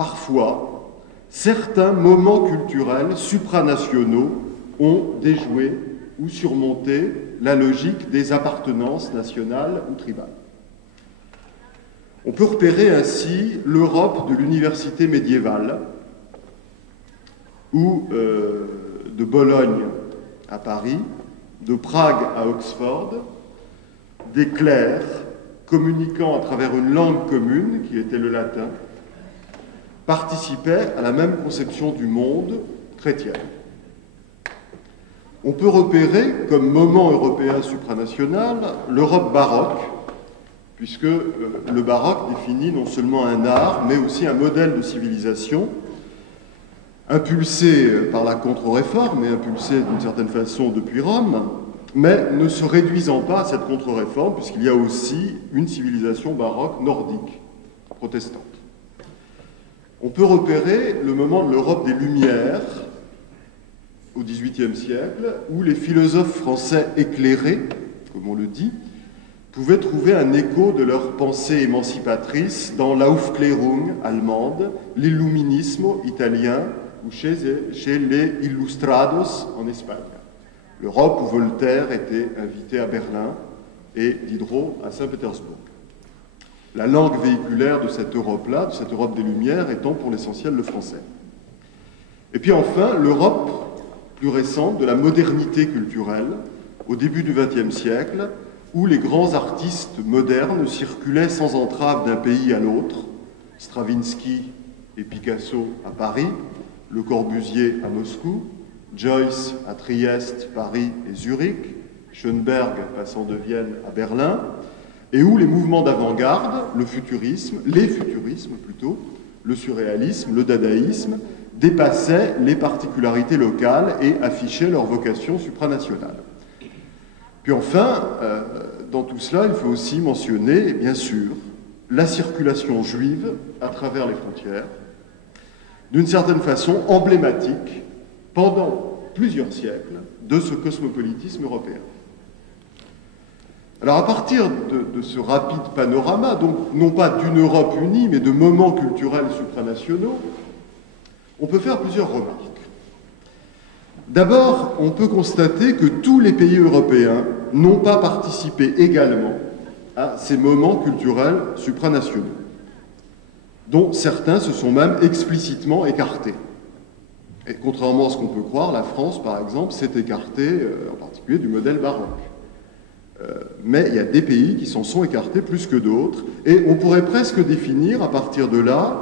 parfois, certains moments culturels supranationaux ont déjoué ou surmonté la logique des appartenances nationales ou tribales. On peut repérer ainsi l'Europe de l'université médiévale, ou de Bologne à Paris, de Prague à Oxford, des clercs communiquant à travers une langue commune, qui était le latin, participaient à la même conception du monde chrétienne. On peut repérer, comme moment européen supranational, l'Europe baroque, puisque le baroque définit non seulement un art, mais aussi un modèle de civilisation, impulsé par la contre-réforme et impulsé d'une certaine façon depuis Rome, mais ne se réduisant pas à cette contre-réforme, puisqu'il y a aussi une civilisation baroque nordique, protestante. On peut repérer le moment de l'Europe des Lumières, au XVIIIe siècle, où les philosophes français éclairés, comme on le dit, pouvaient trouver un écho de leur pensée émancipatrice dans l'Aufklärung allemande, l'illuminismo italien ou chez les Illustrados en Espagne. L'Europe où Voltaire était invité à Berlin et Diderot à Saint-Pétersbourg. La langue véhiculaire de cette Europe-là, de cette Europe des Lumières, étant pour l'essentiel le français. Et puis enfin, l'Europe plus récente de la modernité culturelle, au début du XXe siècle, où les grands artistes modernes circulaient sans entrave d'un pays à l'autre, Stravinsky et Picasso à Paris, Le Corbusier à Moscou, Joyce à Trieste, Paris et Zurich, Schoenberg passant de Vienne à Berlin, et où les mouvements d'avant-garde, les futurismes plutôt, le surréalisme, le dadaïsme, dépassaient les particularités locales et affichaient leur vocation supranationale. Puis enfin, dans tout cela, il faut aussi mentionner, bien sûr, la circulation juive à travers les frontières, d'une certaine façon emblématique, pendant plusieurs siècles, de ce cosmopolitisme européen. Alors à partir de ce rapide panorama, donc non pas d'une Europe unie, mais de moments culturels supranationaux, on peut faire plusieurs remarques. D'abord, on peut constater que tous les pays européens n'ont pas participé également à ces moments culturels supranationaux, dont certains se sont même explicitement écartés. Et contrairement à ce qu'on peut croire, la France, par exemple, s'est écartée, en particulier, du modèle baroque. Mais il y a des pays qui s'en sont écartés plus que d'autres, et on pourrait presque définir, à partir de là,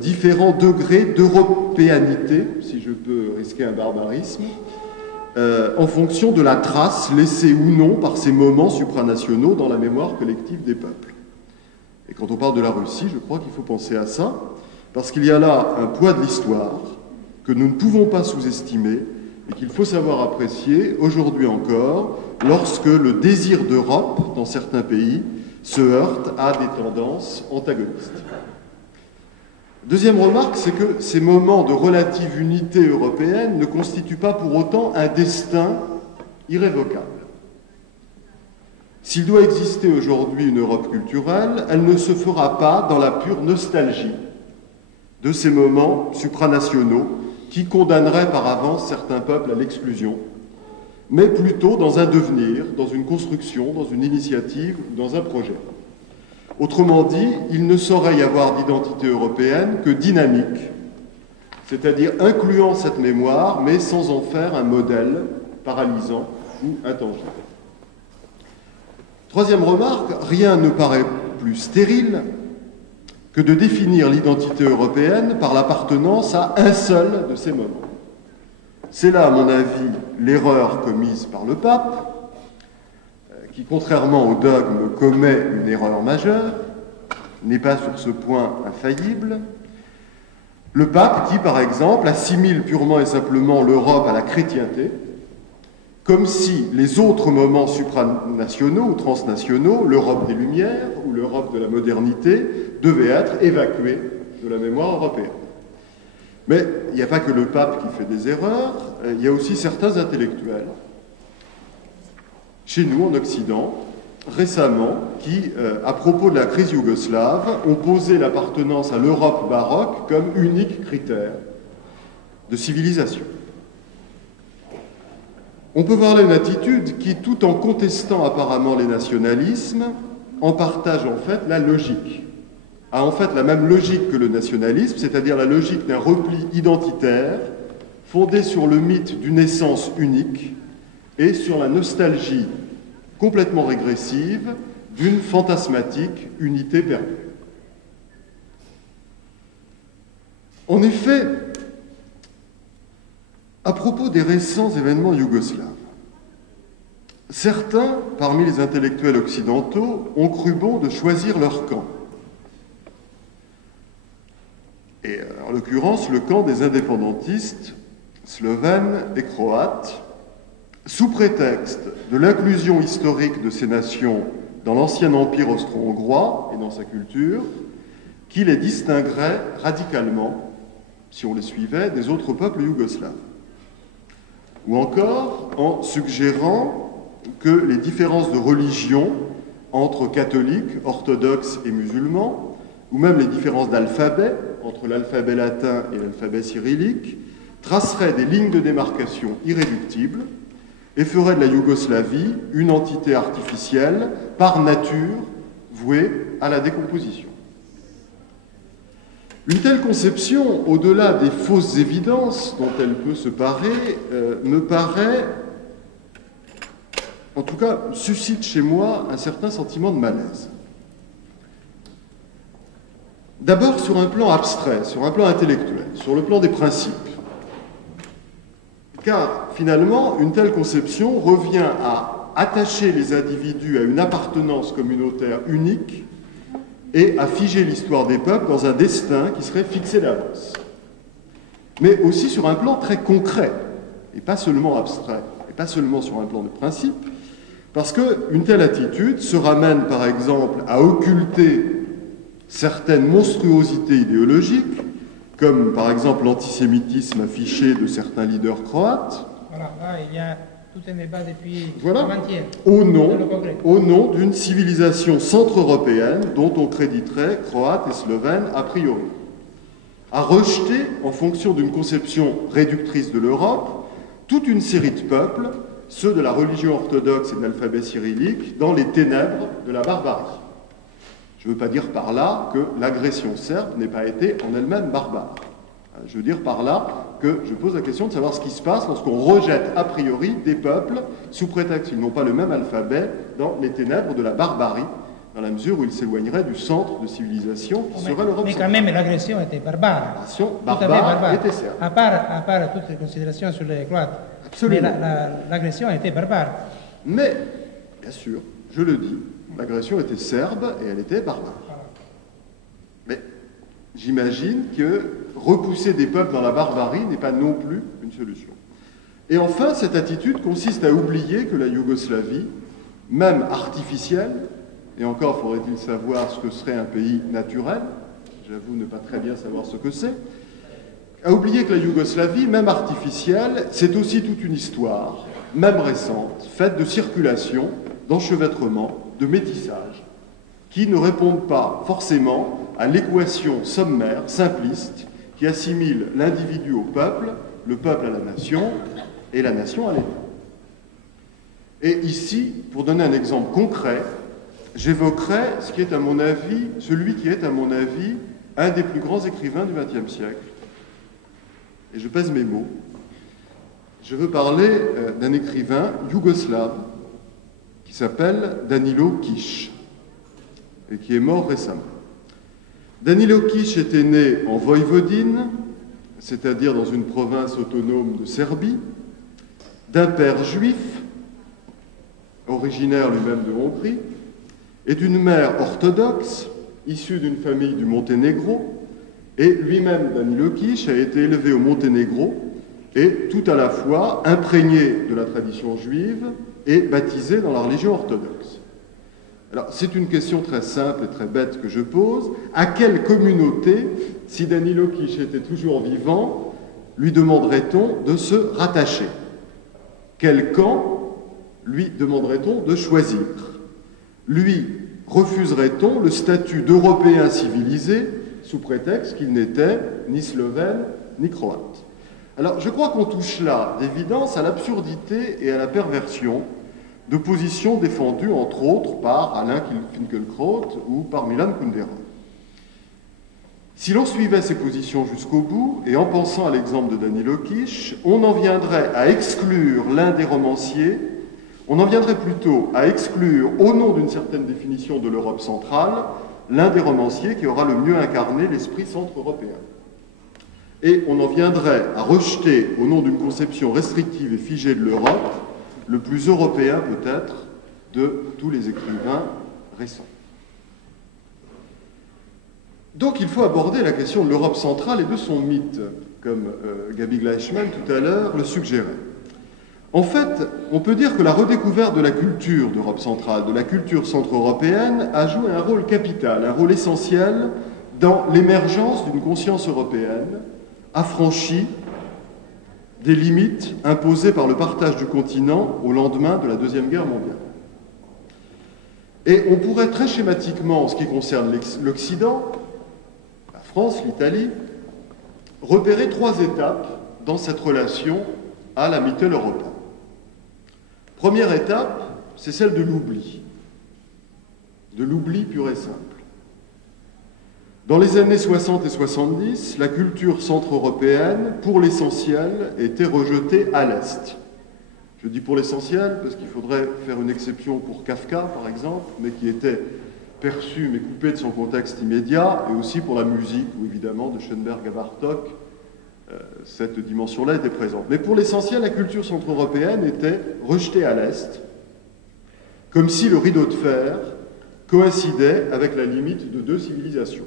différents degrés d'européanité, si je peux risquer un barbarisme, en fonction de la trace laissée ou non par ces moments supranationaux dans la mémoire collective des peuples. Et quand on parle de la Russie, je crois qu'il faut penser à ça, parce qu'il y a là un poids de l'histoire que nous ne pouvons pas sous-estimer et qu'il faut savoir apprécier aujourd'hui encore, lorsque le désir d'Europe, dans certains pays, se heurte à des tendances antagonistes. Deuxième remarque, c'est que ces moments de relative unité européenne ne constituent pas pour autant un destin irrévocable. S'il doit exister aujourd'hui une Europe culturelle, elle ne se fera pas dans la pure nostalgie de ces moments supranationaux qui condamneraient par avance certains peuples à l'exclusion, mais plutôt dans un devenir, dans une construction, dans une initiative, dans un projet. Autrement dit, il ne saurait y avoir d'identité européenne que dynamique, c'est-à-dire incluant cette mémoire, mais sans en faire un modèle paralysant ou intangible. Troisième remarque, rien ne paraît plus stérile que de définir l'identité européenne par l'appartenance à un seul de ces moments. C'est là, à mon avis, l'erreur commise par le pape, qui, contrairement au dogme, commet une erreur majeure, n'est pas sur ce point infaillible. Le pape qui, par exemple, assimile purement et simplement l'Europe à la chrétienté, comme si les autres moments supranationaux ou transnationaux, l'Europe des Lumières ou l'Europe de la modernité, devaient être évacués de la mémoire européenne. Mais il n'y a pas que le pape qui fait des erreurs, il y a aussi certains intellectuels, chez nous en Occident, récemment qui, à propos de la crise yougoslave, ont posé l'appartenance à l'Europe baroque comme unique critère de civilisation. On peut voir là une attitude qui, tout en contestant apparemment les nationalismes, en partage en fait la logique, a en fait la même logique que le nationalisme, c'est-à-dire la logique d'un repli identitaire fondé sur le mythe d'une essence unique et sur la nostalgie complètement régressive d'une fantasmatique unité perdue. En effet, à propos des récents événements yougoslaves, certains, parmi les intellectuels occidentaux, ont cru bon de choisir leur camp. Et en l'occurrence, le camp des indépendantistes slovènes et croates, sous prétexte de l'inclusion historique de ces nations dans l'ancien empire austro-hongrois et dans sa culture, qui les distinguerait radicalement, si on les suivait, des autres peuples yougoslaves. Ou encore en suggérant que les différences de religion entre catholiques, orthodoxes et musulmans, ou même les différences d'alphabet entre l'alphabet latin et l'alphabet cyrillique, traceraient des lignes de démarcation irréductibles et ferait de la Yougoslavie une entité artificielle, par nature, vouée à la décomposition. Une telle conception, au-delà des fausses évidences dont elle peut se parer, me paraît, en tout cas, suscite chez moi un certain sentiment de malaise. D'abord sur un plan abstrait, sur un plan intellectuel, sur le plan des principes. Car, finalement, une telle conception revient à attacher les individus à une appartenance communautaire unique et à figer l'histoire des peuples dans un destin qui serait fixé d'avance. Mais aussi sur un plan très concret, et pas seulement abstrait, et pas seulement sur un plan de principe, parce qu'une telle attitude se ramène, par exemple, à occulter certaines monstruosités idéologiques, comme par exemple l'antisémitisme affiché de certains leaders croates. Voilà, là il y a tout un débat depuis voilà, avant-hier. Au nom d'une civilisation centre-européenne dont on créditerait croates et slovènes a priori. À rejeter, en fonction d'une conception réductrice de l'Europe, toute une série de peuples, ceux de la religion orthodoxe et de l'alphabet cyrillique, dans les ténèbres de la barbarie. Je ne veux pas dire par là que l'agression serbe n'ait pas été en elle-même barbare. Je veux dire par là que je pose la question de savoir ce qui se passe lorsqu'on rejette a priori des peuples sous prétexte qu'ils n'ont pas le même alphabet dans les ténèbres de la barbarie, dans la mesure où ils s'éloigneraient du centre de civilisation qui serait l'Europe. Mais quand même, l'agression était barbare. L'agression barbare était serbe. À part toutes les considérations sur les Croates. Absolument. Mais l'agression était barbare. Mais, bien sûr, je le dis, l'agression était serbe et elle était barbare. Mais j'imagine que repousser des peuples dans la barbarie n'est pas non plus une solution. Et enfin, cette attitude consiste à oublier que la Yougoslavie, même artificielle, et encore faudrait-il savoir ce que serait un pays naturel, j'avoue ne pas très bien savoir ce que c'est, à oublier que la Yougoslavie, même artificielle, c'est aussi toute une histoire, même récente, faite de circulation, d'enchevêtrement, de métissage, qui ne répondent pas forcément à l'équation sommaire, simpliste, qui assimile l'individu au peuple, le peuple à la nation, et la nation à l'État. Et ici, pour donner un exemple concret, j'évoquerai celui qui est à mon avis un des plus grands écrivains du XXe siècle. Et je pèse mes mots. Je veux parler d'un écrivain yougoslave qui s'appelle Danilo Kiš et qui est mort récemment. Danilo Kiš était né en Voïvodine, c'est-à-dire dans une province autonome de Serbie, d'un père juif, originaire lui-même de Hongrie, et d'une mère orthodoxe, issue d'une famille du Monténégro, et lui-même, Danilo Kiš, a été élevé au Monténégro et tout à la fois imprégné de la tradition juive et baptisé dans la religion orthodoxe. Alors, c'est une question très simple et très bête que je pose. À quelle communauté, si Danilo Kiš était toujours vivant, lui demanderait-on de se rattacher? Quel camp lui demanderait-on de choisir? lui refuserait-on le statut d'Européen civilisé sous prétexte qu'il n'était ni slovène ni croate. Alors je crois qu'on touche là d'évidence à l'absurdité et à la perversion de positions défendues entre autres par Alain Finkielkraut ou par Milan Kundera. Si l'on suivait ces positions jusqu'au bout, et en pensant à l'exemple de Danilo Kish, on en viendrait à exclure l'un des romanciers, on en viendrait plutôt à exclure, au nom d'une certaine définition de l'Europe centrale, l'un des romanciers qui aura le mieux incarné l'esprit centre-européen. Et on en viendrait à rejeter, au nom d'une conception restrictive et figée de l'Europe, le plus européen peut-être de tous les écrivains récents. Donc il faut aborder la question de l'Europe centrale et de son mythe, comme Gabi Gleichmann tout à l'heure le suggérait. En fait, on peut dire que la redécouverte de la culture d'Europe centrale, de la culture centre-européenne, a joué un rôle capital, un rôle essentiel dans l'émergence d'une conscience européenne affranchie des limites imposées par le partage du continent au lendemain de la Deuxième Guerre mondiale. Et on pourrait très schématiquement, en ce qui concerne l'Occident, la France, l'Italie, repérer trois étapes dans cette relation à la Mitteleuropa. Première étape, c'est celle de l'oubli pur et simple. Dans les années 60 et 70, la culture centre-européenne, pour l'essentiel, était rejetée à l'Est. Je dis pour l'essentiel parce qu'il faudrait faire une exception pour Kafka, par exemple, mais qui était perçu mais coupé de son contexte immédiat, et aussi pour la musique, où évidemment, de Schoenberg à Bartók, cette dimension-là était présente. Mais pour l'essentiel, la culture centre-européenne était rejetée à l'Est, comme si le rideau de fer coïncidait avec la limite de deux civilisations.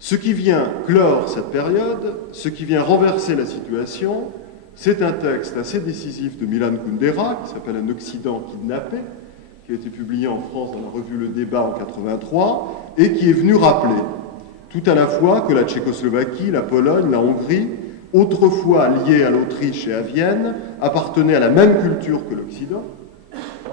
Ce qui vient clore cette période, ce qui vient renverser la situation, c'est un texte assez décisif de Milan Kundera, qui s'appelle « Un Occident kidnappé », qui a été publié en France dans la revue Le Débat en 1983, et qui est venu rappeler tout à la fois que la Tchécoslovaquie, la Pologne, la Hongrie, autrefois liées à l'Autriche et à Vienne, appartenaient à la même culture que l'Occident,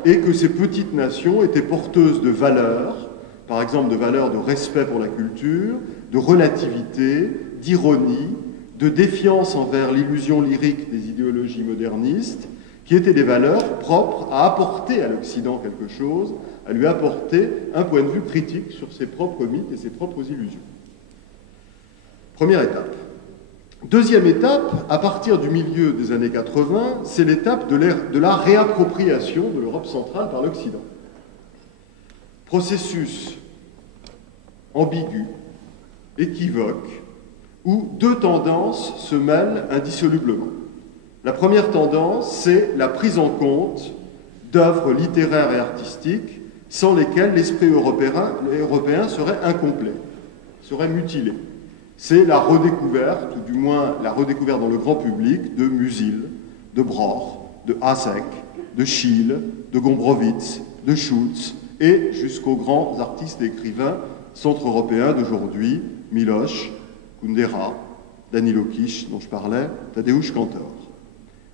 et que ces petites nations étaient porteuses de valeurs, par exemple de valeurs de respect pour la culture, de relativité, d'ironie, de défiance envers l'illusion lyrique des idéologies modernistes, qui étaient des valeurs propres à apporter à l'Occident quelque chose, à lui apporter un point de vue critique sur ses propres mythes et ses propres illusions. Première étape. Deuxième étape, à partir du milieu des années 80, c'est l'étape de la réappropriation de l'Europe centrale par l'Occident. Processus ambigu, équivoque, où deux tendances se mêlent indissolublement. La première tendance, c'est la prise en compte d'œuvres littéraires et artistiques sans lesquelles l'esprit européen serait incomplet, serait mutilé. C'est la redécouverte, ou du moins la redécouverte dans le grand public, de Musil, de Broch, de Hasek, de Schiele, de Gombrowicz, de Schulz, et jusqu'aux grands artistes et écrivains centre-européens d'aujourd'hui, Miloš, Kundera, Danilo Kish, dont je parlais, Tadeusz Kantor.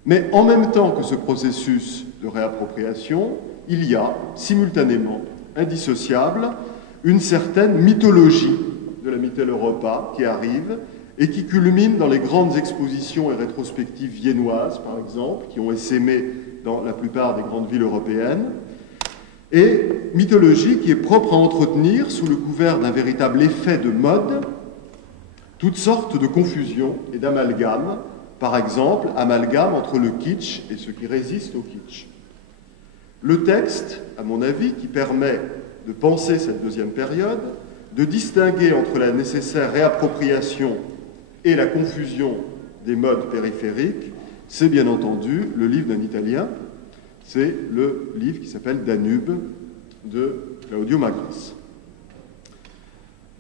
Mais en même temps que ce processus de réappropriation, il y a, simultanément, indissociable, une certaine mythologie de la Mitteleuropa qui arrive et qui culmine dans les grandes expositions et rétrospectives viennoises, par exemple, qui ont essaimé dans la plupart des grandes villes européennes, et mythologie qui est propre à entretenir, sous le couvert d'un véritable effet de mode, toutes sortes de confusions et d'amalgames, par exemple, amalgame entre le kitsch et ce qui résiste au kitsch. Le texte, à mon avis, qui permet de penser cette deuxième période, de distinguer entre la nécessaire réappropriation et la confusion des modes périphériques, c'est bien entendu le livre d'un Italien, c'est le livre qui s'appelle Danube de Claudio Magris.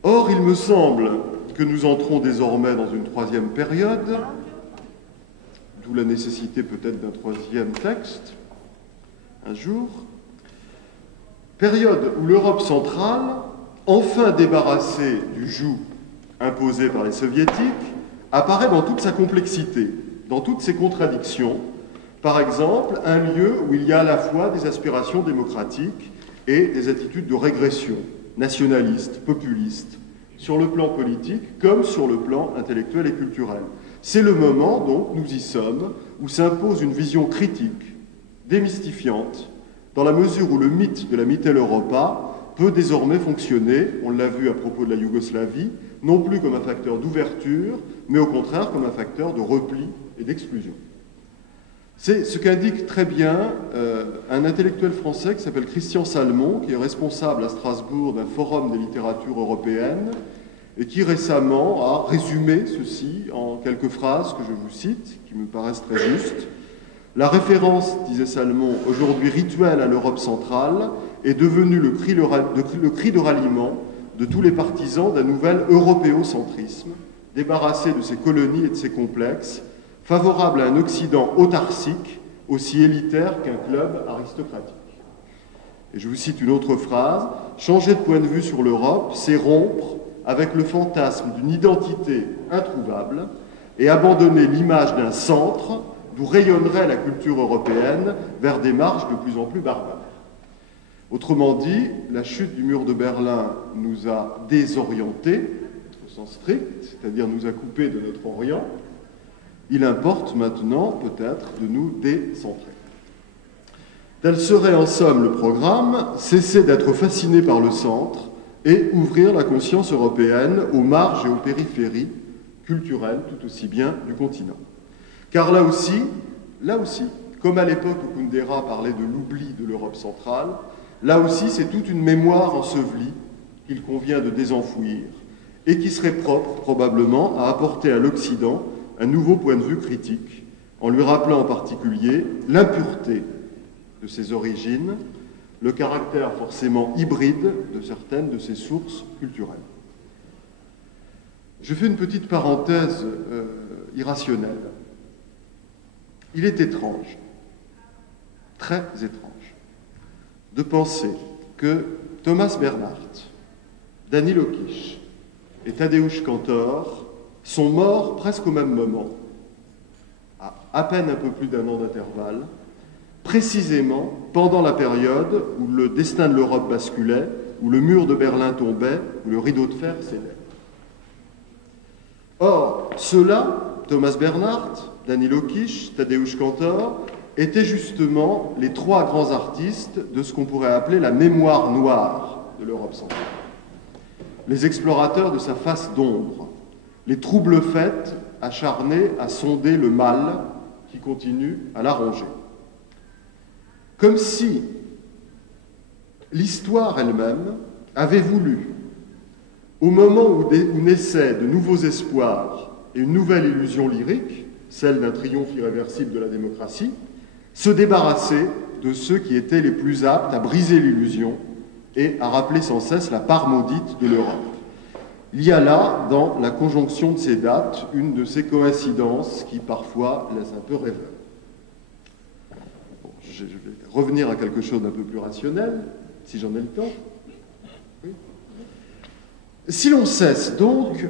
Or, il me semble que nous entrons désormais dans une troisième période, d'où la nécessité peut-être d'un troisième texte, un jour, période où l'Europe centrale, enfin débarrassée du joug imposé par les soviétiques, apparaît dans toute sa complexité, dans toutes ses contradictions. Par exemple, un lieu où il y a à la fois des aspirations démocratiques et des attitudes de régression, nationalistes, populistes, sur le plan politique comme sur le plan intellectuel et culturel. C'est le moment, donc, nous y sommes, où s'impose une vision critique, démystifiante, dans la mesure où le mythe de la Mitteleuropa peut désormais fonctionner, on l'a vu à propos de la Yougoslavie, non plus comme un facteur d'ouverture, mais au contraire comme un facteur de repli et d'exclusion. C'est ce qu'indique très bien un intellectuel français qui s'appelle Christian Salmon, qui est responsable à Strasbourg d'un forum des littératures européennes, et qui récemment a résumé ceci en quelques phrases que je vous cite, qui me paraissent très justes. La référence, disait Salmon, aujourd'hui rituelle à l'Europe centrale, est devenue le cri de ralliement de tous les partisans d'un nouvel européocentrisme, débarrassé de ses colonies et de ses complexes, favorable à un Occident autarcique, aussi élitaire qu'un club aristocratique. Et je vous cite une autre phrase, « Changer de point de vue sur l'Europe, c'est rompre avec le fantasme d'une identité introuvable et abandonner l'image d'un centre d'où rayonnerait la culture européenne vers des marches de plus en plus barbares. » Autrement dit, la chute du mur de Berlin nous a désorientés, au sens strict, c'est-à-dire nous a coupés de notre Orient. Il importe maintenant, peut-être, de nous décentrer. Tel serait en somme le programme, cesser d'être fasciné par le centre et ouvrir la conscience européenne aux marges et aux périphéries culturelles tout aussi bien du continent. Car là aussi, comme à l'époque où Kundera parlait de l'oubli de l'Europe centrale, là aussi c'est toute une mémoire ensevelie qu'il convient de désenfouir et qui serait propre probablement à apporter à l'Occident un nouveau point de vue critique, en lui rappelant en particulier l'impureté de ses origines, le caractère forcément hybride de certaines de ses sources culturelles. Je fais une petite parenthèse irrationnelle. Il est étrange, très étrange, de penser que Thomas Bernhardt, Danilo Kish et Tadeusz Kantor sont morts presque au même moment, à peine un peu plus d'un an d'intervalle, précisément pendant la période où le destin de l'Europe basculait, où le mur de Berlin tombait, où le rideau de fer cédait. Or, ceux-là, Thomas Bernhardt, Danilo Kish, Tadeusz Kantor, étaient justement les trois grands artistes de ce qu'on pourrait appeler la mémoire noire de l'Europe centrale. Les explorateurs de sa face d'ombre, les trouble-fêtes acharnés à sonder le mal qui continue à la ronger. Comme si l'histoire elle-même avait voulu, au moment où naissaient de nouveaux espoirs et une nouvelle illusion lyrique, celle d'un triomphe irréversible de la démocratie, se débarrasser de ceux qui étaient les plus aptes à briser l'illusion et à rappeler sans cesse la part maudite de l'Europe. Il y a là, dans la conjonction de ces dates, une de ces coïncidences qui parfois laisse un peu rêveur. Bon, je vais revenir à quelque chose d'un peu plus rationnel, si j'en ai le temps. Oui. Si l'on cesse donc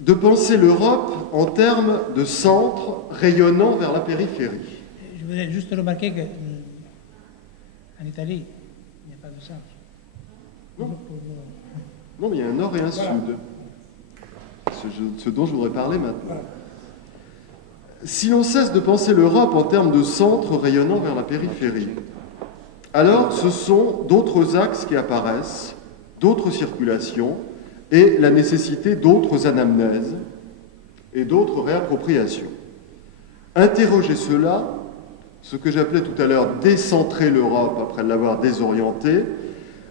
de penser l'Europe en termes de centre rayonnant vers la périphérie. Je voudrais juste remarquer qu'en Italie, il n'y a pas de centre. Non. Non, mais il y a un nord et un sud. Ce dont je voudrais parler maintenant. Si l'on cesse de penser l'Europe en termes de centre rayonnant vers la périphérie, alors ce sont d'autres axes qui apparaissent, d'autres circulations, et la nécessité d'autres anamnèses et d'autres réappropriations. Interroger cela, ce que j'appelais tout à l'heure décentrer l'Europe après l'avoir désorientée,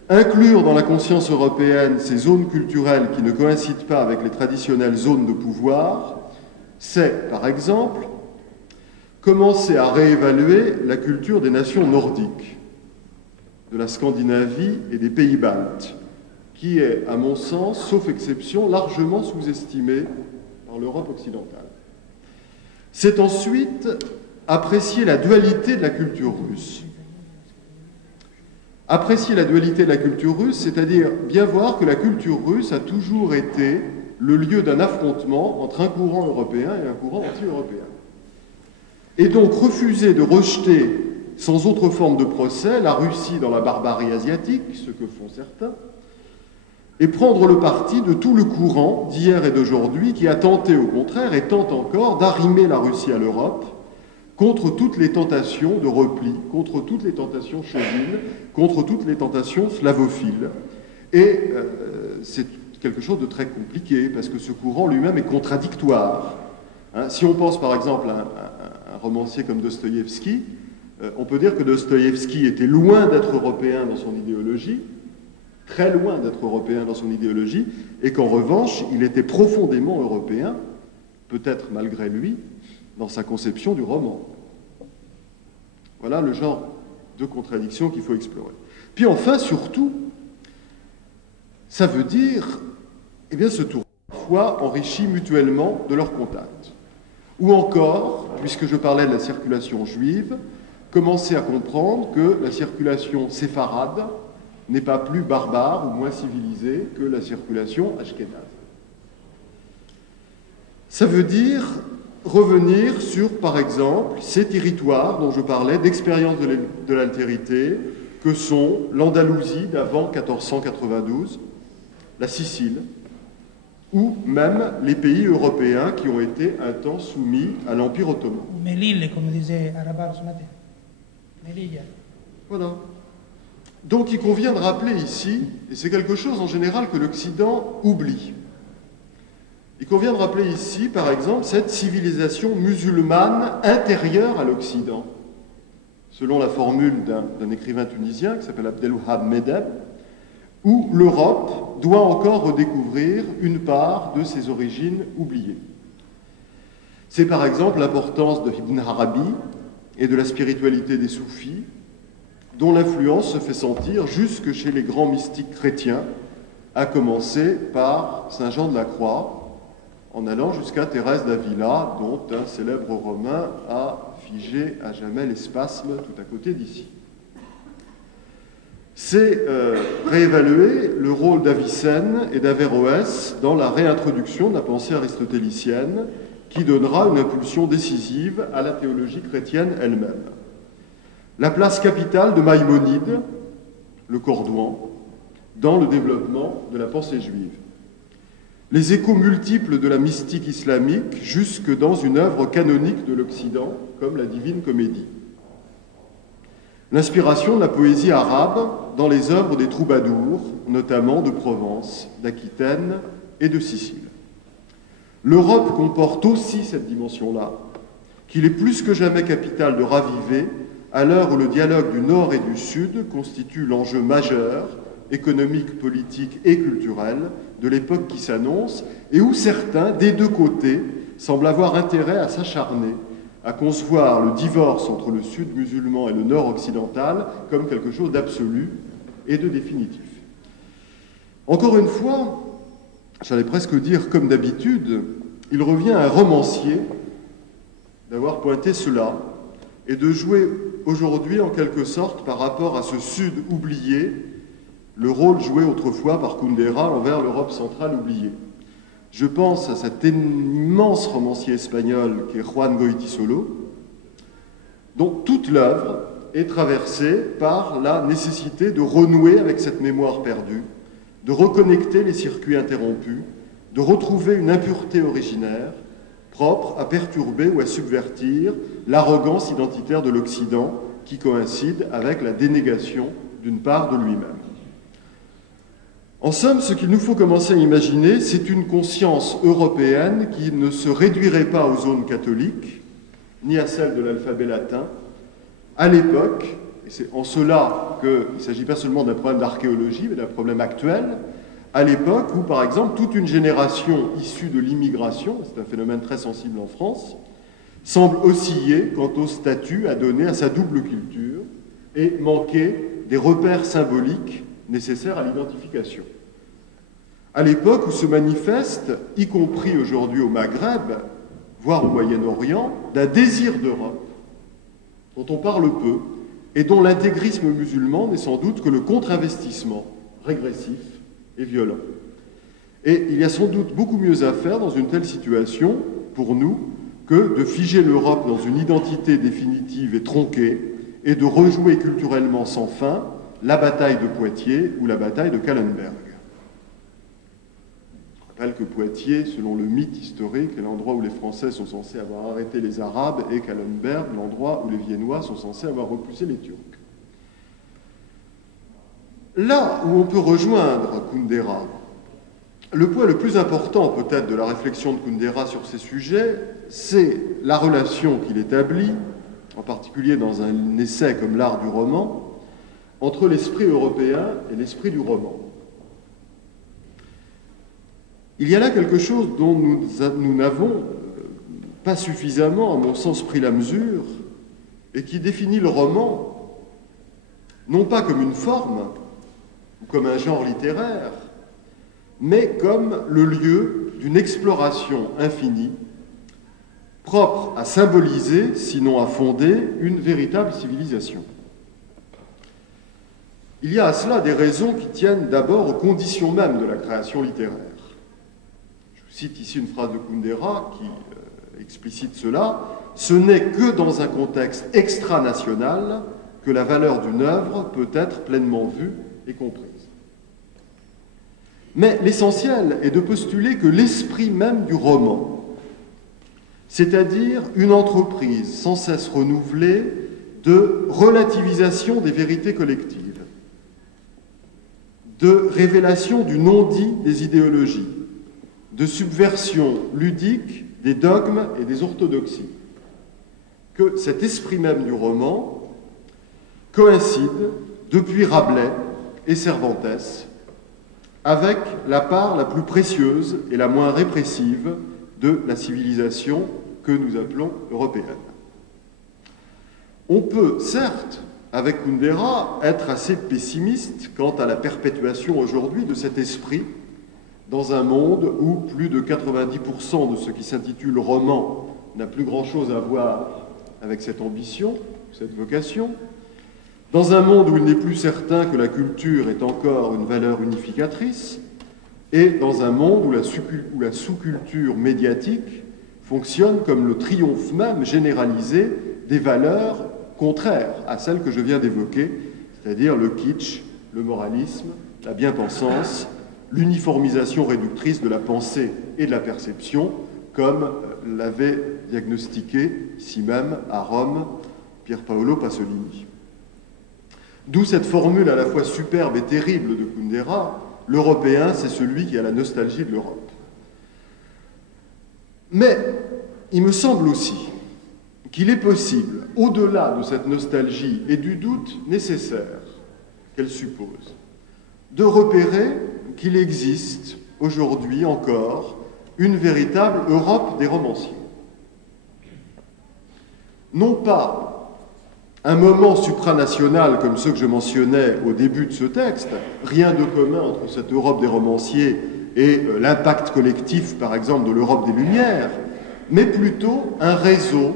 inclure dans la conscience européenne ces zones culturelles qui ne coïncident pas avec les traditionnelles zones de pouvoir, c'est, par exemple, commencer à réévaluer la culture des nations nordiques, de la Scandinavie et des pays baltes, qui est, à mon sens, sauf exception, largement sous-estimée par l'Europe occidentale. C'est ensuite apprécier la dualité de la culture russe. Apprécier la dualité de la culture russe, c'est-à-dire bien voir que la culture russe a toujours été le lieu d'un affrontement entre un courant européen et un courant anti-européen. Et donc refuser de rejeter sans autre forme de procès, la Russie dans la barbarie asiatique, ce que font certains, et prendre le parti de tout le courant d'hier et d'aujourd'hui qui a tenté au contraire et tente encore d'arrimer la Russie à l'Europe contre toutes les tentations de repli, contre toutes les tentations chauvines, contre toutes les tentations slavophiles. Et c'est quelque chose de très compliqué parce que ce courant lui-même est contradictoire. Hein, si on pense par exemple à un romancier comme Dostoïevski, on peut dire que Dostoïevski était loin d'être européen dans son idéologie, très loin d'être européen dans son idéologie, et qu'en revanche, il était profondément européen, peut-être malgré lui, dans sa conception du roman. Voilà le genre de contradiction qu'il faut explorer. Puis enfin, surtout, ça veut dire, eh bien, ce tour parfois enrichit mutuellement de leurs contacts. Ou encore, puisque je parlais de la circulation juive, commencer à comprendre que la circulation séfarade n'est pas plus barbare ou moins civilisée que la circulation ashkénaze. Ça veut dire revenir sur, par exemple, ces territoires dont je parlais d'expérience de l'altérité, que sont l'Andalousie d'avant 1492, la Sicile, ou même les pays européens qui ont été un temps soumis à l'Empire ottoman. Melilla, comme disait Arabar ce matin. Melilla. Voilà. Donc il convient de rappeler ici, et c'est quelque chose en général que l'Occident oublie, il convient de rappeler ici, par exemple, cette civilisation musulmane intérieure à l'Occident, selon la formule d'un écrivain tunisien qui s'appelle Abdelwahab Medeb, où l'Europe doit encore redécouvrir une part de ses origines oubliées. C'est par exemple l'importance de Ibn Arabi et de la spiritualité des soufis, dont l'influence se fait sentir jusque chez les grands mystiques chrétiens, à commencer par Saint Jean de la Croix, en allant jusqu'à Thérèse d'Avila, dont un célèbre Romain a figé à jamais les spasmes tout à côté d'ici. C'est réévaluer le rôle d'Avicenne et d'Averroès dans la réintroduction de la pensée aristotélicienne qui donnera une impulsion décisive à la théologie chrétienne elle-même. La place capitale de Maïmonide, le Cordouan, dans le développement de la pensée juive. Les échos multiples de la mystique islamique jusque dans une œuvre canonique de l'Occident, comme la Divine Comédie. L'inspiration de la poésie arabe dans les œuvres des troubadours, notamment de Provence, d'Aquitaine et de Sicile. L'Europe comporte aussi cette dimension-là, qu'il est plus que jamais capital de raviver à l'heure où le dialogue du Nord et du Sud constitue l'enjeu majeur, économique, politique et culturel, de l'époque qui s'annonce, et où certains, des deux côtés, semblent avoir intérêt à s'acharner, à concevoir le divorce entre le Sud musulman et le Nord occidental comme quelque chose d'absolu et de définitif. Encore une fois, j'allais presque dire comme d'habitude, il revient à un romancier d'avoir pointé cela et de jouer aujourd'hui en quelque sorte par rapport à ce Sud oublié, le rôle joué autrefois par Kundera envers l'Europe centrale oubliée. Je pense à cet immense romancier espagnol qui est Juan Goytisolo, dont toute l'œuvre est traversée par la nécessité de renouer avec cette mémoire perdue, de reconnecter les circuits interrompus, de retrouver une impureté originaire propre à perturber ou à subvertir l'arrogance identitaire de l'Occident qui coïncide avec la dénégation d'une part de lui-même. En somme, ce qu'il nous faut commencer à imaginer, c'est une conscience européenne qui ne se réduirait pas aux zones catholiques, ni à celle de l'alphabet latin, à l'époque, et c'est en cela qu'il ne s'agit pas seulement d'un problème d'archéologie, mais d'un problème actuel, à l'époque où, par exemple, toute une génération issue de l'immigration, c'est un phénomène très sensible en France, semble osciller quant au statut à donner à sa double culture et manquer des repères symboliques nécessaires à l'identification. À l'époque où se manifeste, y compris aujourd'hui au Maghreb, voire au Moyen-Orient, d'un désir d'Europe, dont on parle peu, et dont l'intégrisme musulman n'est sans doute que le contre-investissement régressif et violent. Et il y a sans doute beaucoup mieux à faire dans une telle situation, pour nous, que de figer l'Europe dans une identité définitive et tronquée, et de rejouer culturellement sans fin la bataille de Poitiers ou la bataille de Kahlenberg. Je rappelle que Poitiers, selon le mythe historique, est l'endroit où les Français sont censés avoir arrêté les Arabes, et Kahlenberg, l'endroit où les Viennois sont censés avoir repoussé les Turcs. Là où on peut rejoindre Kundera, le point le plus important peut-être de la réflexion de Kundera sur ces sujets, c'est la relation qu'il établit, en particulier dans un essai comme L'art du roman, entre l'esprit européen et l'esprit du roman. Il y a là quelque chose dont nous n'avons pas suffisamment, à mon sens, pris la mesure, et qui définit le roman, non pas comme une forme, ou comme un genre littéraire, mais comme le lieu d'une exploration infinie, propre à symboliser, sinon à fonder, une véritable civilisation. Il y a à cela des raisons qui tiennent d'abord aux conditions mêmes de la création littéraire. Je vous cite ici une phrase de Kundera qui explicite cela. « Ce n'est que dans un contexte extranational que la valeur d'une œuvre peut être pleinement vue et comprise. » Mais l'essentiel est de postuler que l'esprit même du roman, c'est-à-dire une entreprise sans cesse renouvelée de relativisation des vérités collectives, de révélation du non-dit des idéologies, de subversion ludique des dogmes et des orthodoxies, que cet esprit même du roman coïncide depuis Rabelais et Cervantes avec la part la plus précieuse et la moins répressive de la civilisation que nous appelons européenne. On peut, certes, avec Kundera, être assez pessimiste quant à la perpétuation aujourd'hui de cet esprit dans un monde où plus de 90% de ce qui s'intitule roman n'a plus grand-chose à voir avec cette ambition, cette vocation, dans un monde où il n'est plus certain que la culture est encore une valeur unificatrice, et dans un monde où la sous-culture médiatique fonctionne comme le triomphe même généralisé des valeurs contraires à celles que je viens d'évoquer, c'est-à-dire le kitsch, le moralisme, la bien-pensance, l'uniformisation réductrice de la pensée et de la perception, comme l'avait diagnostiqué ici même à Rome Pier Paolo Pasolini. D'où cette formule à la fois superbe et terrible de Kundera, l'Européen, c'est celui qui a la nostalgie de l'Europe. Mais il me semble aussi qu'il est possible, au-delà de cette nostalgie et du doute nécessaire qu'elle suppose, de repérer qu'il existe aujourd'hui encore une véritable Europe des romanciers. Non pas un moment supranational comme ceux que je mentionnais au début de ce texte, rien de commun entre cette Europe des romanciers et l'impact collectif, par exemple, de l'Europe des Lumières, mais plutôt un réseau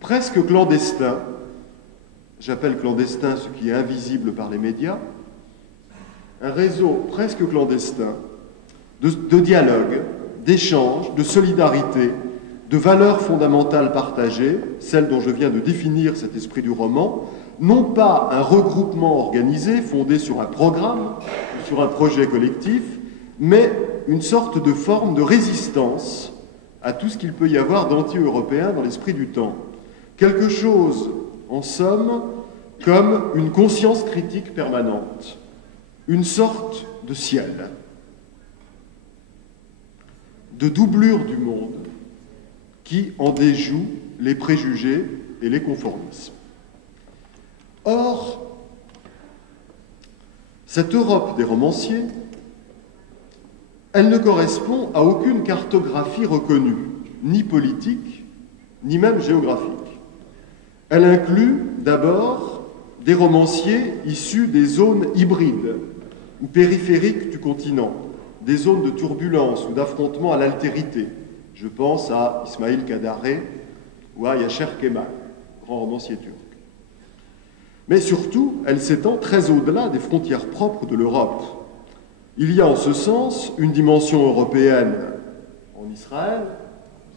presque clandestin, j'appelle clandestin ce qui est invisible par les médias, un réseau presque clandestin de dialogue, d'échange, de solidarité, de valeurs fondamentales partagées, celles dont je viens de définir cet esprit du roman, non pas un regroupement organisé fondé sur un programme ou sur un projet collectif, mais une sorte de forme de résistance à tout ce qu'il peut y avoir d'anti-européen dans l'esprit du temps. Quelque chose, en somme, comme une conscience critique permanente, une sorte de ciel, de doublure du monde qui en déjoue les préjugés et les conformismes. Or, cette Europe des romanciers, elle ne correspond à aucune cartographie reconnue, ni politique, ni même géographique. Elle inclut d'abord des romanciers issus des zones hybrides ou périphériques du continent, des zones de turbulence ou d'affrontement à l'altérité. Je pense à Ismail Kadare ou à Yaşar Kemal, grand romancier turc. Mais surtout, elle s'étend très au-delà des frontières propres de l'Europe. Il y a en ce sens une dimension européenne en Israël,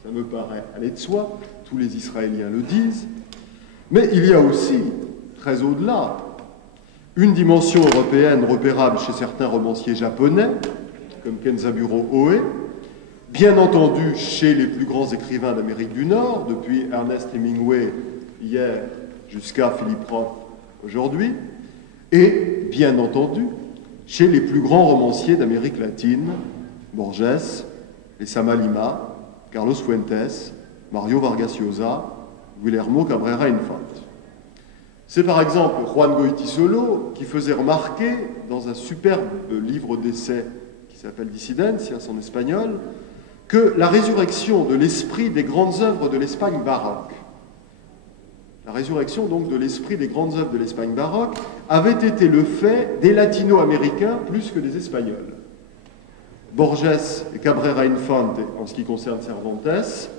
ça me paraît aller de soi, tous les Israéliens le disent, Mais il y a aussi, très au-delà, une dimension européenne repérable chez certains romanciers japonais, comme Kenzaburo Oe, bien entendu chez les plus grands écrivains d'Amérique du Nord, depuis Ernest Hemingway hier jusqu'à Philippe Roth aujourd'hui, et bien entendu chez les plus grands romanciers d'Amérique latine, Borges, Lezama Lima, Carlos Fuentes, Mario Vargas Llosa, Guillermo Cabrera Infante. C'est par exemple Juan Goytisolo qui faisait remarquer dans un superbe livre d'essai qui s'appelle Dissidencias en espagnol que la résurrection de l'esprit des grandes œuvres de l'Espagne baroque, la résurrection donc de l'esprit des grandes œuvres de l'Espagne baroque avait été le fait des latino-américains plus que des espagnols. Borges et Cabrera Infante en ce qui concerne Cervantes,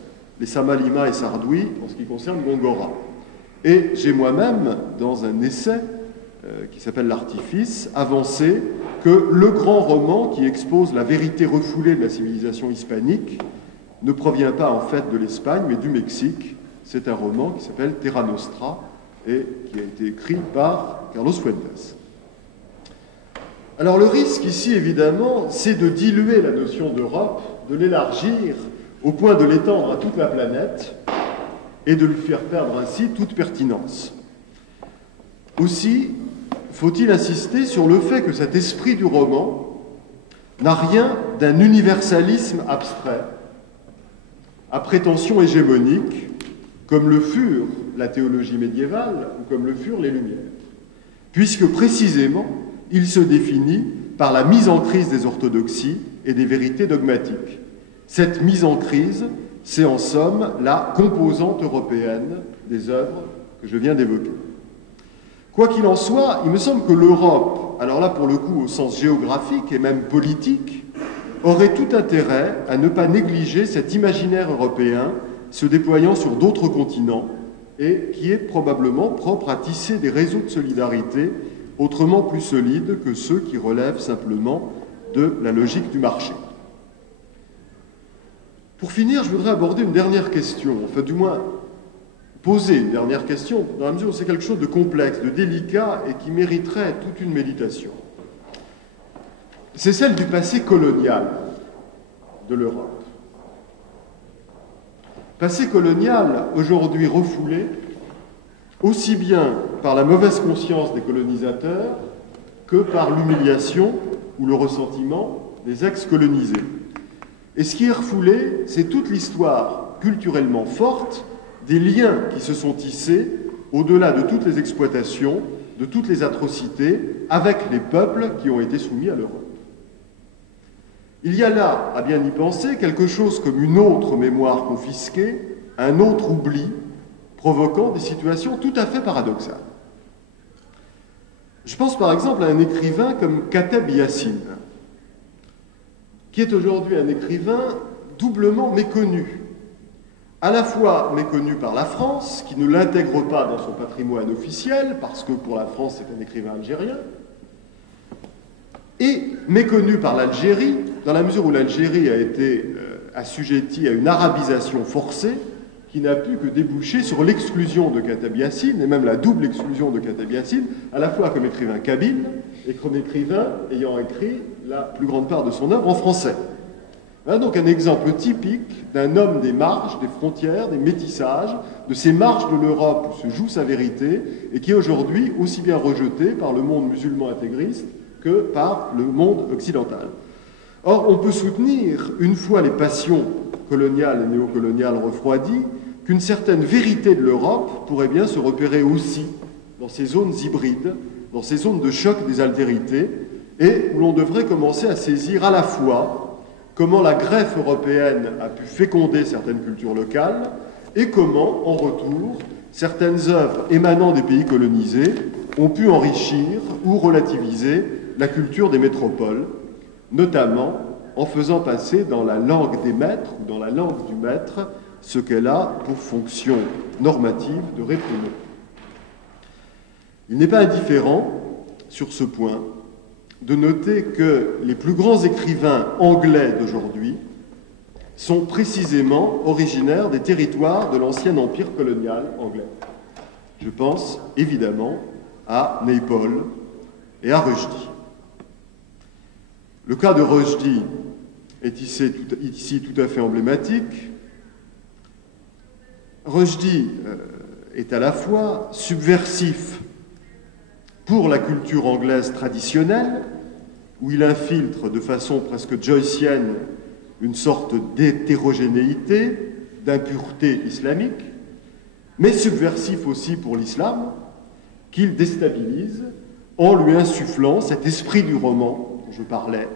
Lezama Lima et Sarduy en ce qui concerne Góngora. Et j'ai moi-même, dans un essai qui s'appelle L'Artifice, avancé que le grand roman qui expose la vérité refoulée de la civilisation hispanique ne provient pas en fait de l'Espagne, mais du Mexique. C'est un roman qui s'appelle Terra Nostra et qui a été écrit par Carlos Fuentes. Alors le risque ici, évidemment, c'est de diluer la notion d'Europe, de l'élargir au point de l'étendre à toute la planète et de lui faire perdre ainsi toute pertinence. Aussi, faut-il insister sur le fait que cet esprit du roman n'a rien d'un universalisme abstrait, à prétention hégémonique, comme le furent la théologie médiévale ou comme le furent les Lumières, puisque précisément, il se définit par la mise en crise des orthodoxies et des vérités dogmatiques. Cette mise en crise, c'est en somme la composante européenne des œuvres que je viens d'évoquer. Quoi qu'il en soit, il me semble que l'Europe, alors là pour le coup au sens géographique et même politique, aurait tout intérêt à ne pas négliger cet imaginaire européen se déployant sur d'autres continents et qui est probablement propre à tisser des réseaux de solidarité autrement plus solides que ceux qui relèvent simplement de la logique du marché. Pour finir, je voudrais aborder une dernière question, enfin du moins poser une dernière question, dans la mesure où c'est quelque chose de complexe, de délicat et qui mériterait toute une méditation. C'est celle du passé colonial de l'Europe. Passé colonial aujourd'hui refoulé, aussi bien par la mauvaise conscience des colonisateurs que par l'humiliation ou le ressentiment des ex-colonisés. Et ce qui est refoulé, c'est toute l'histoire culturellement forte des liens qui se sont tissés au-delà de toutes les exploitations, de toutes les atrocités, avec les peuples qui ont été soumis à l'Europe. Il y a là, à bien y penser, quelque chose comme une autre mémoire confisquée, un autre oubli, provoquant des situations tout à fait paradoxales. Je pense par exemple à un écrivain comme Kateb Yassine, qui est aujourd'hui un écrivain doublement méconnu. À la fois méconnu par la France, qui ne l'intègre pas dans son patrimoine officiel, parce que pour la France c'est un écrivain algérien, et méconnu par l'Algérie, dans la mesure où l'Algérie a été assujettie à une arabisation forcée, qui n'a pu que déboucher sur l'exclusion de Kateb Yassine, et même la double exclusion de Kateb Yassine, à la fois comme écrivain kabyle et comme écrivain ayant écrit la plus grande part de son œuvre en français. Voilà donc un exemple typique d'un homme des marges, des frontières, des métissages, de ces marges de l'Europe où se joue sa vérité, et qui est aujourd'hui aussi bien rejeté par le monde musulman intégriste que par le monde occidental. Or, on peut soutenir, une fois les passions coloniales et néocoloniales refroidies, qu'une certaine vérité de l'Europe pourrait bien se repérer aussi dans ces zones hybrides, dans ces zones de choc des altérités, et où l'on devrait commencer à saisir à la fois comment la greffe européenne a pu féconder certaines cultures locales, et comment, en retour, certaines œuvres émanant des pays colonisés ont pu enrichir ou relativiser la culture des métropoles, notamment en faisant passer dans la langue des maîtres, ou dans la langue du maître, ce qu'elle a pour fonction normative de réprimer. Il n'est pas indifférent, sur ce point, de noter que les plus grands écrivains anglais d'aujourd'hui sont précisément originaires des territoires de l'ancien empire colonial anglais. Je pense évidemment à Naipaul et à Rushdie. Le cas de Rushdie est ici tout à fait emblématique. Rushdie est à la fois subversif pour la culture anglaise traditionnelle, où il infiltre de façon presque joycienne une sorte d'hétérogénéité, d'impureté islamique, mais subversif aussi pour l'islam, qu'il déstabilise en lui insufflant cet esprit du roman dont je parlais,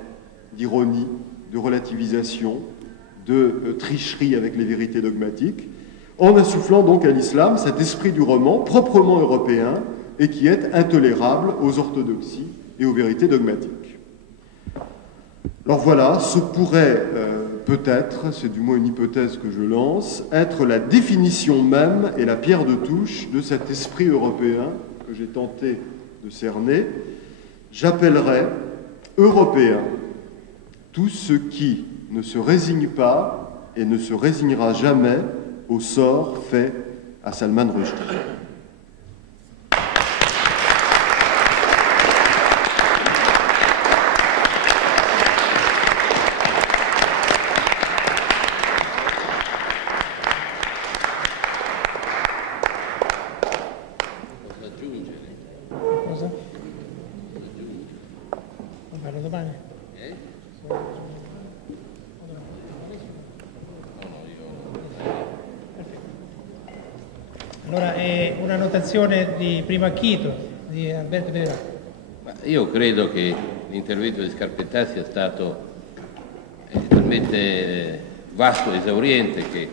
d'ironie, de relativisation, de tricherie avec les vérités dogmatiques, en insufflant donc à l'islam cet esprit du roman proprement européen et qui est intolérable aux orthodoxies et aux vérités dogmatiques. Alors voilà, ce pourrait peut-être, c'est du moins une hypothèse que je lance, être la définition même et la pierre de touche de cet esprit européen que j'ai tenté de cerner. J'appellerais européen tout ce qui ne se résigne pas et ne se résignera jamais au sort fait à Salman Rushdie. Cosa? Lo farò domani? Allora è una notazione di primo acchito di Alberto De Verà. Io credo che l'intervento di Scarpetta sia stato talmente vasto e esauriente che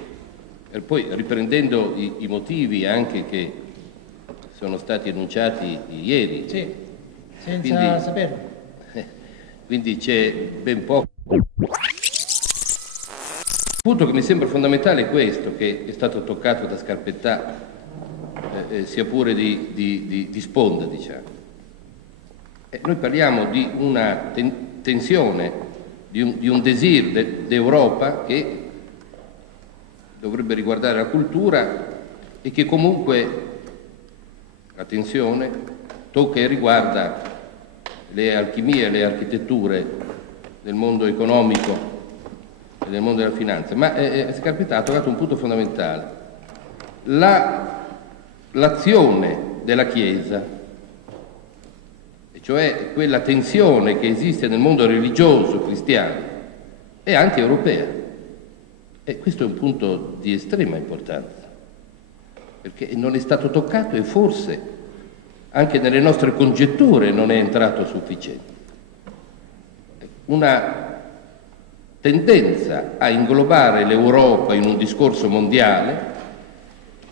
poi riprendendo i motivi anche che sono stati enunciati ieri. Sì, senza saperlo. Quindi c'è ben poco. Il punto che mi sembra fondamentale è questo, che è stato toccato da Scarpetta, sia pure di sponda, diciamo. Noi parliamo di una tensione, di un désir d'Europa che dovrebbe riguardare la cultura e che comunque la tensione tocca e riguarda le alchimie, le architetture del mondo economico e del mondo della finanza. Ma Scarpetta ha toccato un punto fondamentale. L'azione della Chiesa, cioè quella tensione che esiste nel mondo religioso cristiano, è anti-europea. E questo è un punto di estrema importanza, perché non è stato toccato e forse anche nelle nostre congetture non è entrato a sufficiente. Una tendenza a inglobare l'Europa in un discorso mondiale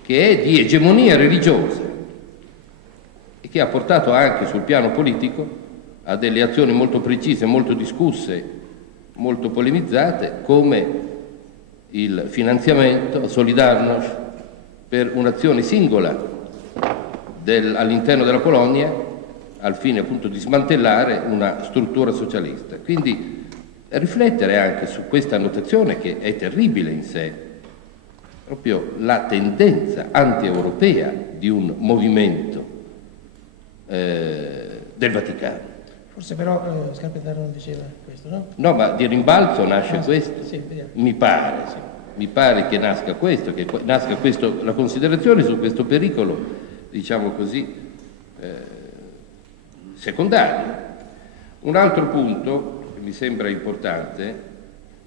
che è di egemonia religiosa e che ha portato anche sul piano politico a delle azioni molto precise, molto discusse, molto polemizzate, come il finanziamento, Solidarność, per un'azione singola all'interno della Polonia al fine appunto di smantellare una struttura socialista. Quindi riflettere anche su questa notazione che è terribile in sé, proprio la tendenza anti-europea di un movimento del Vaticano. Forse però Scarpetta non diceva questo, no? No, ma di rimbalzo nasce questo. Sì, vediamo. Mi pare che nasca questo, la considerazione su questo pericolo, diciamo così, secondario. Un altro punto che mi sembra importante,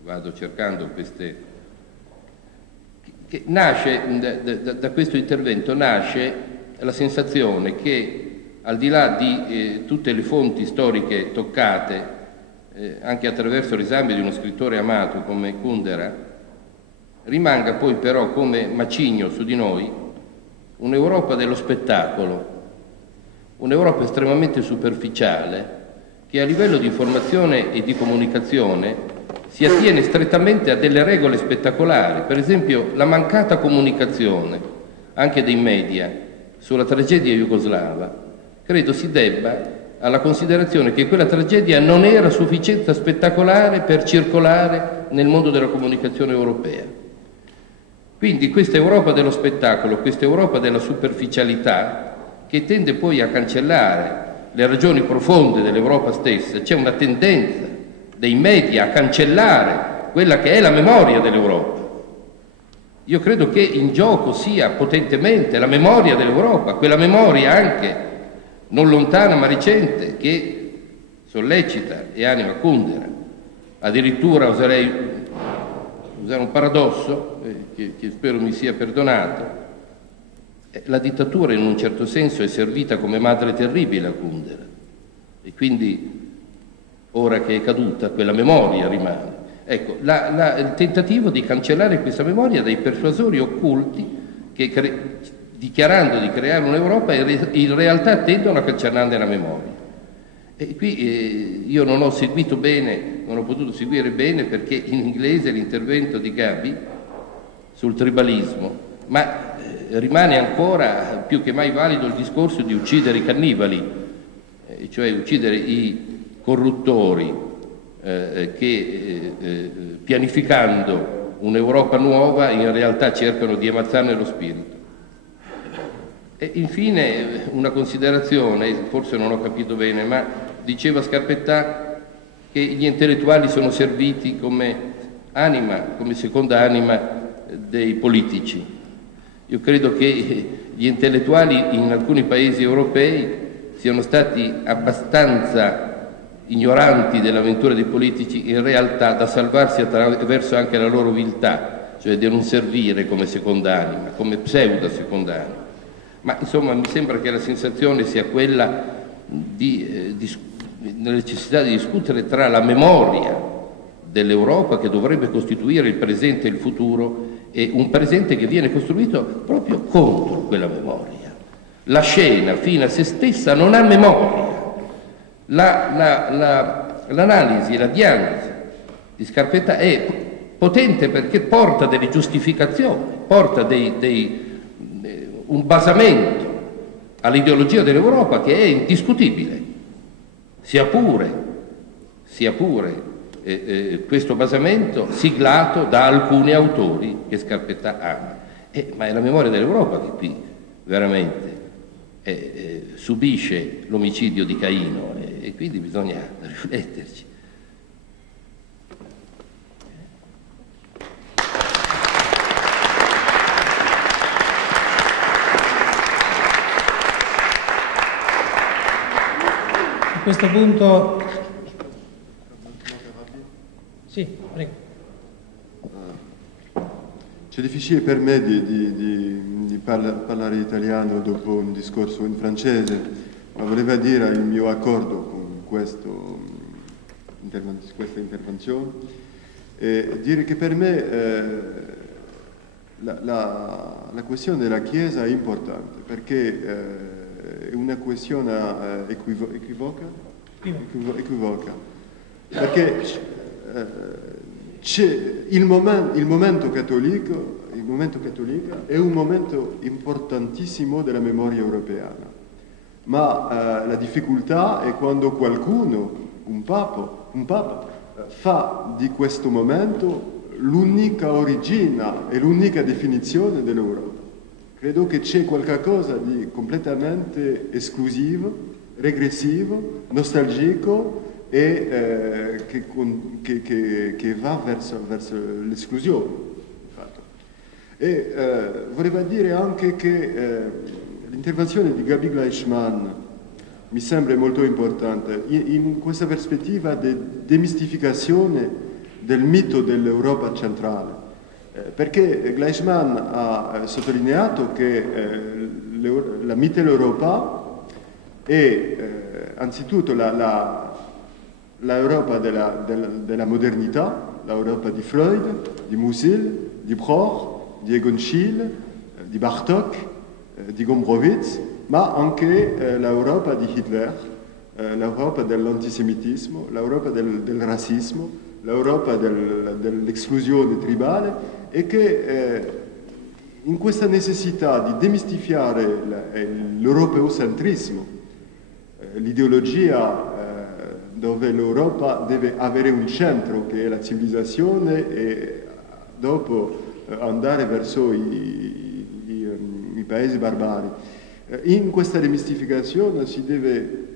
vado cercando queste, che nasce da questo intervento, nasce la sensazione che al di là di tutte le fonti storiche toccate, anche attraverso l'esame di uno scrittore amato come Kundera, rimanga poi però come macigno su di noi un'Europa dello spettacolo, un'Europa estremamente superficiale che a livello di informazione e di comunicazione si attiene strettamente a delle regole spettacolari. Per esempio la mancata comunicazione anche dei media sulla tragedia jugoslava credo si debba alla considerazione che quella tragedia non era a sufficienza spettacolare per circolare nel mondo della comunicazione europea. Quindi questa Europa dello spettacolo, questa Europa della superficialità, che tende poi a cancellare le ragioni profonde dell'Europa stessa, c'è una tendenza dei media a cancellare quella che è la memoria dell'Europa. Io credo che in gioco sia potentemente la memoria dell'Europa, quella memoria anche non lontana ma recente che sollecita e anima Kundera. Addirittura oserei usare un paradosso che spero mi sia perdonato. La dittatura in un certo senso è servita come madre terribile a Kundera e quindi ora che è caduta quella memoria rimane. Ecco, il tentativo di cancellare questa memoria dai persuasori occulti che dichiarando di creare un'Europa in realtà tendono a cancellare la memoria. E qui io non ho seguito bene, non ho potuto seguire bene perché in inglese l'intervento di Gabi sul tribalismo, ma rimane ancora più che mai valido il discorso di uccidere i cannibali, cioè uccidere i corruttori che pianificando un'Europa nuova in realtà cercano di ammazzarne lo spirito. E infine una considerazione, forse non ho capito bene, ma diceva Scarpettà che gli intellettuali sono serviti come anima, come seconda anima dei politici. Io credo che gli intellettuali in alcuni paesi europei siano stati abbastanza ignoranti dell'avventura dei politici in realtà da salvarsi attraverso anche la loro viltà, cioè di non servire come seconda anima, come pseudo seconda anima. Ma insomma mi sembra che la sensazione sia quella di necessità di discutere tra la memoria dell'Europa che dovrebbe costituire il presente e il futuro e un presente che viene costruito proprio contro quella memoria. La scena fino a se stessa non ha memoria. L'analisi, la diagnosi di Scarpetta è potente perché porta delle giustificazioni, porta un basamento all'ideologia dell'Europa che è indiscutibile, sia pure questo basamento siglato da alcuni autori che Scarpetta ama. Ma è la memoria dell'Europa che qui veramente subisce l'omicidio di Caino e quindi bisogna rifletterci. A questo punto... Sì, prego. C'è difficile per me di parlare italiano dopo un discorso in francese, ma volevo dire il mio accordo con questa intervenzione e dire che per me la questione della Chiesa è importante perché è una questione equivoca perché c'è il momento cattolico è un momento importantissimo della memoria europea, ma la difficoltà è quando qualcuno, un papa, fa di questo momento l'unica origine e l'unica definizione dell'Europa. Credo che c'è qualcosa di completamente esclusivo, regressivo, nostalgico e che va verso l'esclusione. E volevo dire anche che l'intervenzione di Gabi Gleichmann mi sembra molto importante in questa prospettiva di demistificazione del mito dell'Europa centrale, perché Gleichmann ha sottolineato che la Mitteleuropa è anzitutto l'Europa della modernità, l'Europa di Freud, di Musil, di Broch, di Egon Schiele, di Bartók, di Gombrowicz, ma anche l'Europa di Hitler, l'Europa dell'antisemitismo, l'Europa del razzismo, l'Europa dell'esclusione tribale e che in questa necessità di demistificare l'europeocentrismo, l'ideologia dove l'Europa deve avere un centro che è la civilizzazione e dopo andare verso i paesi barbari. In questa demistificazione si deve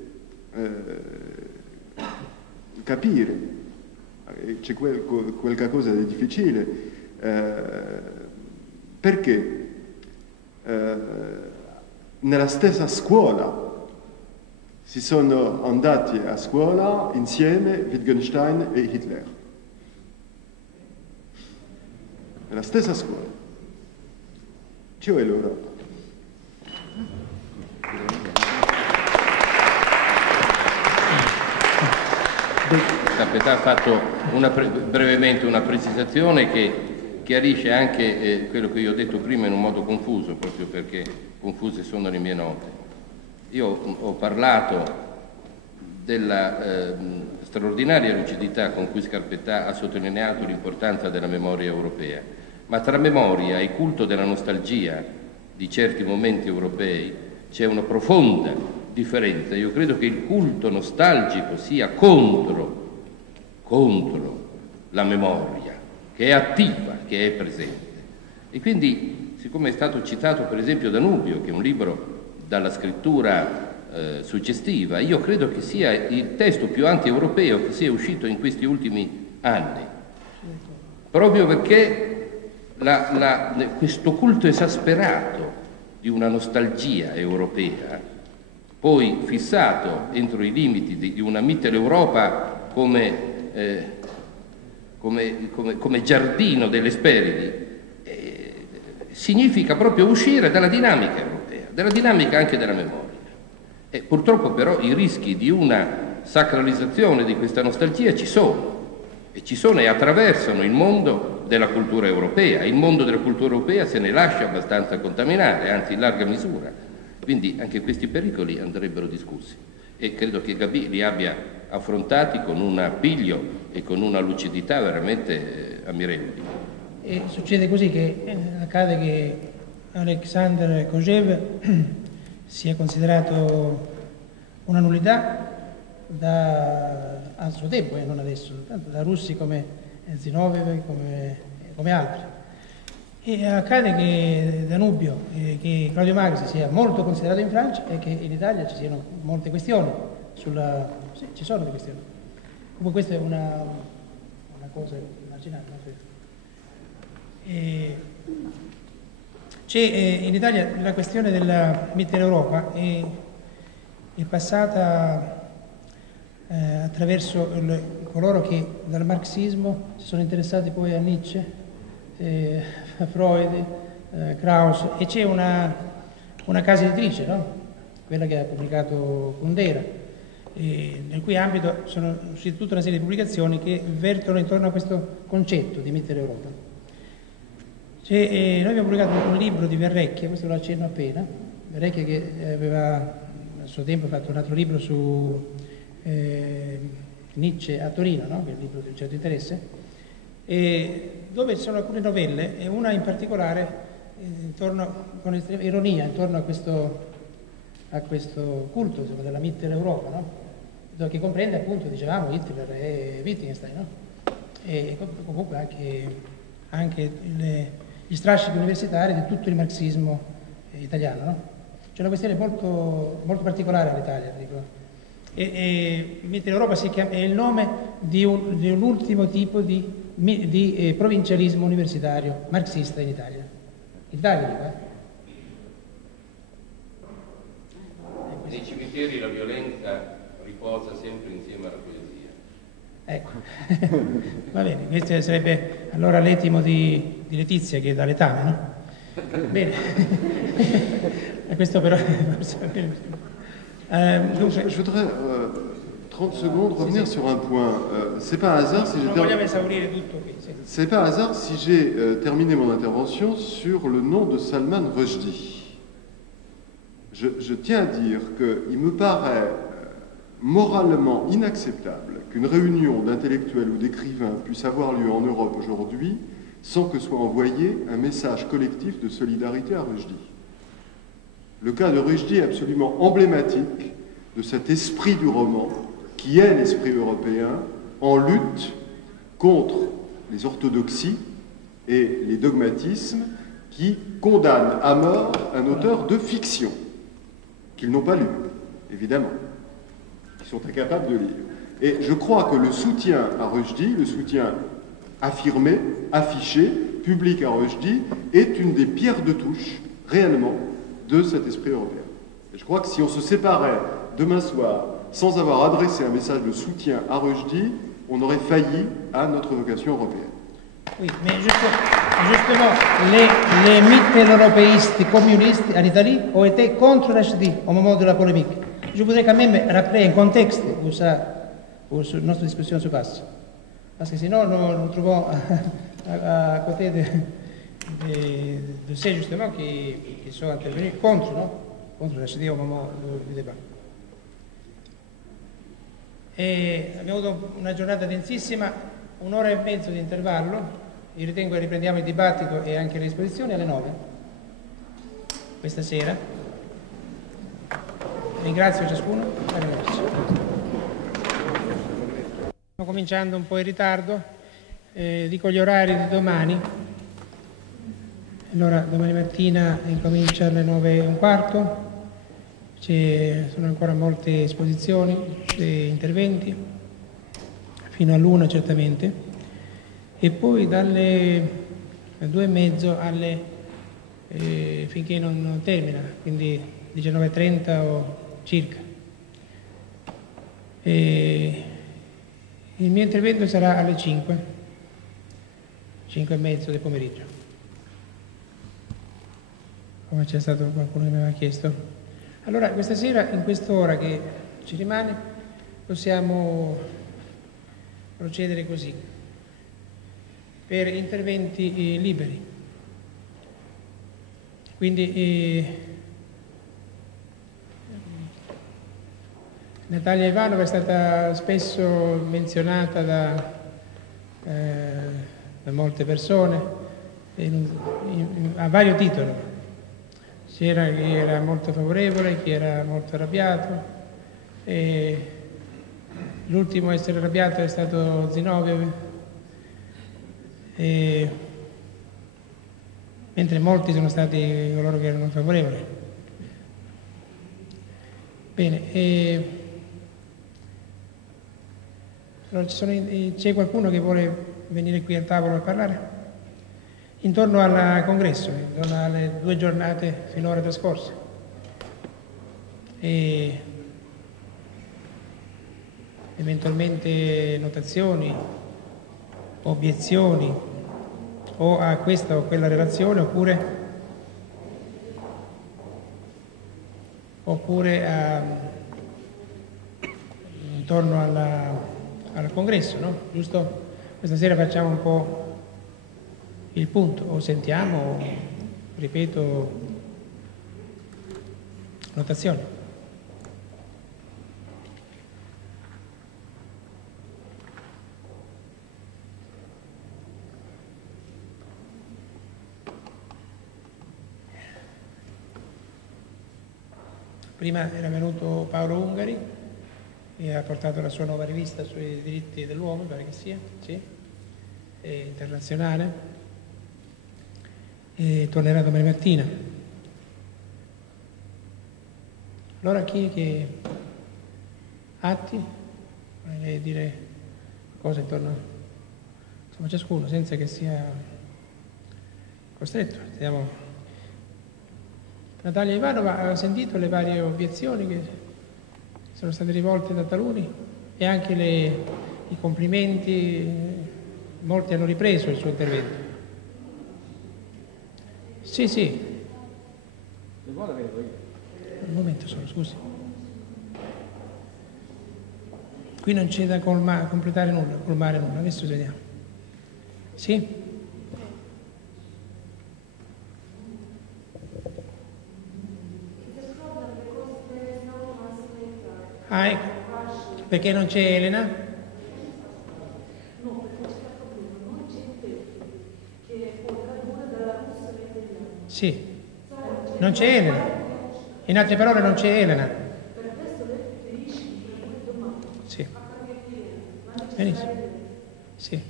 capire, c'è qualche cosa di difficile, perché nella stessa scuola si sono andati a scuola insieme Wittgenstein e Hitler. Nella stessa scuola. Cioè l'Europa. Scarpetta ha fatto brevemente una precisazione che chiarisce anche quello che io ho detto prima in un modo confuso, proprio perché confuse sono le mie note. Io ho parlato della straordinaria lucidità con cui Scarpetta ha sottolineato l'importanza della memoria europea, ma tra memoria e culto della nostalgia di certi momenti europei c'è una profonda differenza. Io credo che il culto nostalgico sia contro la memoria, che è attiva, che è presente. E quindi, siccome è stato citato per esempio Danubio, che è un libro dalla scrittura suggestiva, io credo che sia il testo più anti-europeo che sia uscito in questi ultimi anni, proprio perché questo culto esasperato di una nostalgia europea, poi fissato entro i limiti di una Mitteleuropa come giardino delle Esperidi, significa proprio uscire dalla dinamica europea, dalla dinamica anche della memoria. E purtroppo però i rischi di una sacralizzazione di questa nostalgia ci sono e attraversano il mondo della cultura europea. Il mondo della cultura europea se ne lascia abbastanza contaminare, anzi in larga misura. Quindi anche questi pericoli andrebbero discussi e credo che Gabi li abbia affrontati con un appiglio e con una lucidità veramente ammirevoli. E succede così che accade che Alexander Kojève sia considerato una nullità al suo tempo e non adesso, tanto da russi come Zinoviev, come altri. E accade che Danubio, che Claudio Magri sia molto considerato in Francia e che in Italia ci siano molte questioni. Sì, ci sono delle questioni. Comunque questa è una cosa immaginata. C'è in Italia la questione della Mitteleuropa è passata attraverso coloro che dal marxismo si sono interessati poi a Nietzsche, Freud, Krauss, e c'è una casa editrice, no? Quella che ha pubblicato Kundera, nel cui ambito sono uscite tutta una serie di pubblicazioni che vertono intorno a questo concetto di Mitteleuropa. Noi abbiamo pubblicato un libro di Verrecchia, questo lo accenno appena, Verrecchia che aveva a suo tempo fatto un altro libro su Nietzsche a Torino, no? Che è un libro di un certo interesse, dove ci sono alcune novelle e una in particolare con estrema ironia intorno a questo culto, insomma, della Mitteleuropa, no? Che comprende appunto, dicevamo, Hitler e Wittgenstein, no? E comunque anche gli strascichi universitari di tutto il marxismo italiano, no? C'è una questione molto, molto particolare all'Italia, dico. Mitteleuropa è il nome di un ultimo tipo di provincialismo universitario marxista in Italia. In Italia, dico, Nei cimiteri la violenza riposa sempre insieme alla poesia. Ecco, va bene, questo sarebbe allora l'etimo di Letizia, che è da Letame, no? Bene, questo però... Je voudrais 30 secondes revenir sur un point. C'est pas hasard si j'ai terminé mon intervention sur le nom de Salman Rushdie. Je tiens à dire qu'il me paraît moralement inacceptable qu'une réunion d'intellectuels ou d'écrivains puisse avoir lieu en Europe aujourd'hui sans que soit envoyé un message collectif de solidarité à Rushdie. Le cas de Rushdie est absolument emblématique de cet esprit du roman qui est l'esprit européen en lutte contre les orthodoxies et les dogmatismes qui condamnent à mort un auteur de fiction, qu'ils n'ont pas lu, évidemment, qu'ils sont incapables de lire. Et je crois que le soutien à Rushdie, le soutien affirmé, affiché, public à Rushdie, est une des pierres de touche, réellement, de cet esprit européen. Et je crois que si on se séparait demain soir sans avoir adressé un message de soutien à Rushdie, on aurait failli à notre vocation européenne. Oui, mais justement, les mitteleuropéistes communistes en Italie ont été contre Rushdie au moment de la polémique. Je voudrais quand même rappeler un contexte pour notre discussion se passe. Parce que sinon, nous nous trouvons à côté de ceux justement qui sont intervenus contre, no? Contre Rushdie au moment du débat. E abbiamo avuto una giornata densissima, un'ora e mezzo di intervallo. Io ritengo che riprendiamo il dibattito e anche le esposizioni alle 9 questa sera. Ringrazio ciascuno. Arrivederci. Stiamo cominciando un po' in ritardo, dico gli orari di domani. Allora, domani mattina incomincia alle 9:15. Ci sono ancora molte esposizioni e interventi, fino all'1 certamente, e poi dalle 2:30 alle finché non termina, quindi 19:30 o circa. E il mio intervento sarà alle 5:30 del pomeriggio, come c'è stato qualcuno che mi aveva chiesto. Allora, questa sera, in quest'ora che ci rimane, possiamo procedere così, per interventi liberi. Quindi Natalia Ivanova è stata spesso menzionata da molte persone a vario titolo. C'era chi era molto favorevole, chi era molto arrabbiato, e l'ultimo a essere arrabbiato è stato Zinoviev, mentre molti sono stati coloro che erano favorevoli. Bene, allora c'è qualcuno che vuole venire qui al tavolo a parlare? Intorno al congresso, intorno alle 2 giornate finora trascorse. E eventualmente notazioni, obiezioni o a questa o quella relazione, oppure intorno al congresso, no? Giusto? Questa sera facciamo un po' il punto, o sentiamo, o, ripeto, notazioni. Prima era venuto Paolo Ungari e ha portato la sua nuova rivista sui diritti dell'uomo, pare che sia, sì, internazionale. E tornerà domani mattina. Allora chi è che atti? Vorrei dire qualcosa intorno, insomma, ciascuno, senza che sia costretto. Stiamo... Natalia Ivanova ha sentito le varie obiezioni che sono state rivolte da taluni e anche i complimenti, molti hanno ripreso il suo intervento. Sì, sì. Un momento solo, scusi. Qui non c'è da completare nulla, colmare nulla, adesso vediamo. Sì? Ah, ecco. Perché non c'è Elena? Sì, non c'è Elena. In altre parole non c'è Elena. Sì. Benissimo. Sì.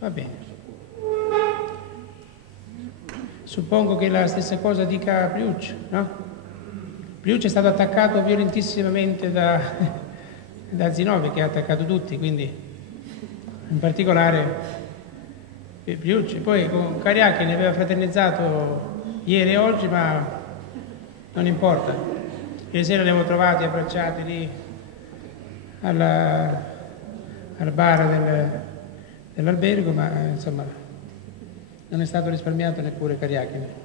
Va bene. Suppongo che la stessa cosa dica Priucci, no? Priucci è stato attaccato violentissimamente da Zinovi, che ha attaccato tutti, quindi in particolare Priucci. Poi con Cariachi ne aveva fraternizzato ieri e oggi, ma non importa. Ieri sera li avevo trovati abbracciati lì al bar dell'albergo, ma insomma non è stato risparmiato neppure Cariachi.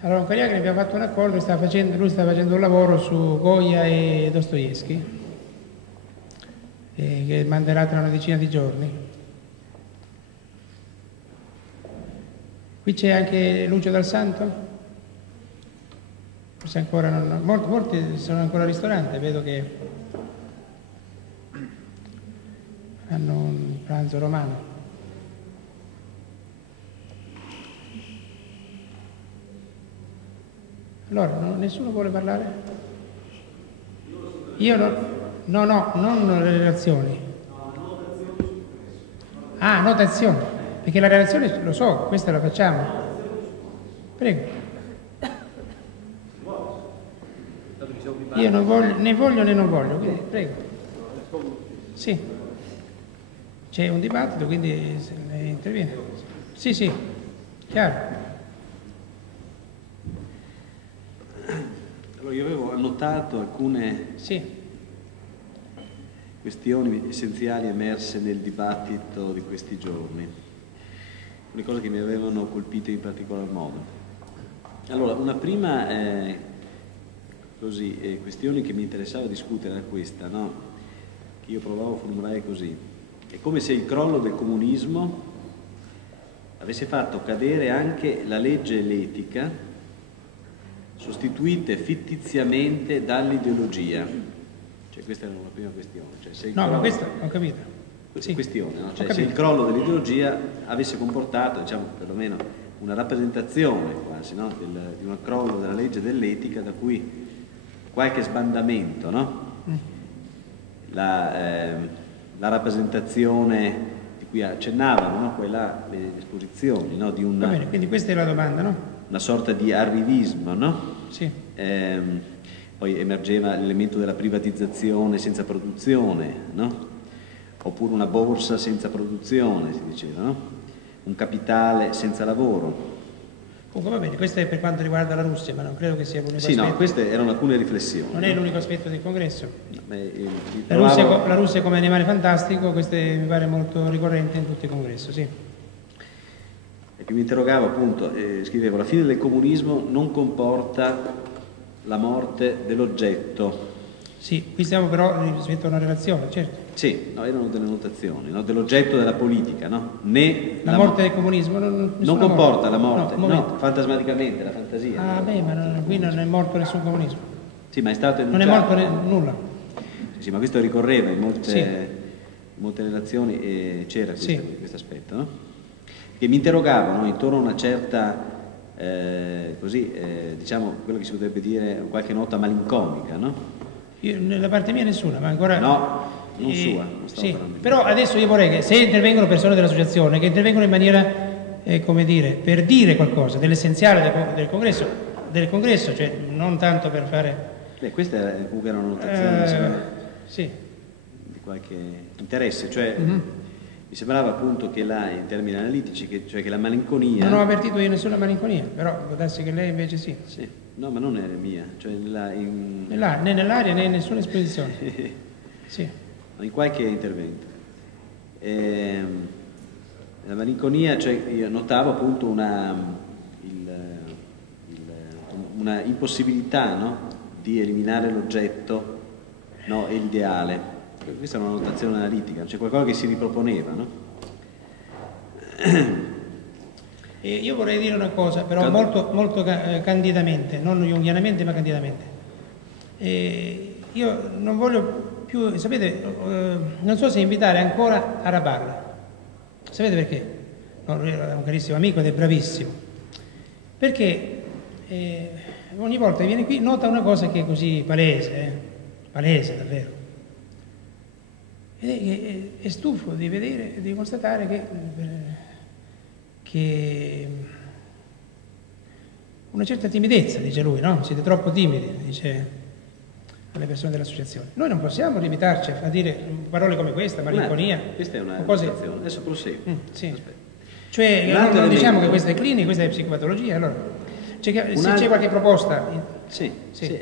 Allora con Cariachi abbiamo fatto un accordo, lui sta facendo un lavoro su Goya e Dostoevsky, che manderà tra una decina di giorni. Qui c'è anche Lucio Dal Santo? Forse ancora non... Molti sono ancora al ristorante, vedo che hanno un pranzo romano. Allora, nessuno vuole parlare? Io no, non le relazioni. Ah, notazioni, perché la relazione lo so, questa la facciamo. Prego. Io non voglio, né voglio né non voglio, quindi prego. Sì. C'è un dibattito, quindi se lei interviene. Sì, sì, chiaro. Allora, io avevo annotato alcune questioni essenziali emerse nel dibattito di questi giorni, alcune cose che mi avevano colpito in particolar modo. Allora, una prima questione che mi interessava discutere era questa, no? Che io provavo a formulare così: è come se il crollo del comunismo avesse fatto cadere anche la legge e l'etica, sostituite fittiziamente dall'ideologia. Cioè, questa era una prima questione. Cioè, se il crollo... ma questa ho capito. Questa questione, no? Cioè, se il crollo dell'ideologia avesse comportato, diciamo, perlomeno una rappresentazione quasi, no? di un crollo della legge dell'etica, da cui qualche sbandamento, no? La rappresentazione di cui accennavano, no? Quella, le esposizioni, no? Di una... Va bene, quindi questa è la domanda, no? Una sorta di arrivismo, no? Sì. Poi emergeva l'elemento della privatizzazione senza produzione, no? Oppure una borsa senza produzione, si diceva, no? Un capitale senza lavoro. Comunque va bene, questo è per quanto riguarda la Russia, ma non credo che sia l'unico aspetto. Sì, no, queste erano alcune riflessioni. Non è l'unico aspetto del congresso. Trovavo... la Russia come animale fantastico, questo mi pare molto ricorrente in tutto il congresso, sì. Perché mi interrogavo appunto, scrivevo, la fine del comunismo non comporta la morte dell'oggetto. Sì, qui stiamo però rispetto a una relazione, certo. Sì, no, erano delle notazioni, no? Dell'oggetto della politica, no? Né la morte del comunismo non comporta la morte, no, fantasmaticamente, la fantasia. Ah, beh, ma qui non è morto nessun comunismo. Sì, ma è stato enunciato. Non è morto nulla. Sì, ma questo ricorreva in molte relazioni e c'era questo aspetto, no? Che mi interrogavano intorno a una certa, diciamo, quello che si potrebbe dire qualche nota malincomica, no? Io, nella parte mia nessuna, ma ancora... No, non sua. Non sì, però adesso io vorrei che se intervengono persone dell'associazione, che intervengono in maniera, come dire, per dire qualcosa dell'essenziale del congresso, cioè non tanto per fare... Beh, questa comunque era una notazione sì. di qualche interesse, cioè... Mi sembrava appunto che là, in termini analitici, cioè che la malinconia... Non ho avvertito io nessuna malinconia, però può darsi che lei invece sì. Sì, no, ma non è mia, cioè né nell'aria né in nessuna esposizione. Sì. In qualche intervento. La malinconia, cioè io notavo appunto una impossibilità, no? Di eliminare l'oggetto, no? E l'ideale. Questa è una notazione analitica, c'è qualcosa che si riproponeva, no? Io vorrei dire una cosa, però molto candidamente, non junghianamente ma candidamente. Io non voglio più, sapete, non so se invitare ancora a Raballa. Sapete perché? No, lui è un carissimo amico ed è bravissimo. Perché ogni volta che viene qui nota una cosa che è così palese, palese davvero. Ed è stufo di vedere e di constatare che una certa timidezza, dice lui, no? Siete troppo timidi, dice alle persone dell'associazione. Noi non possiamo limitarci a dire parole come questa, malinconia. Questa è una cose... situazione. Adesso prosegui. Sì. Cioè, non diciamo che questa è clinica, questa è psicopatologia, allora se c'è qualche proposta... Sì,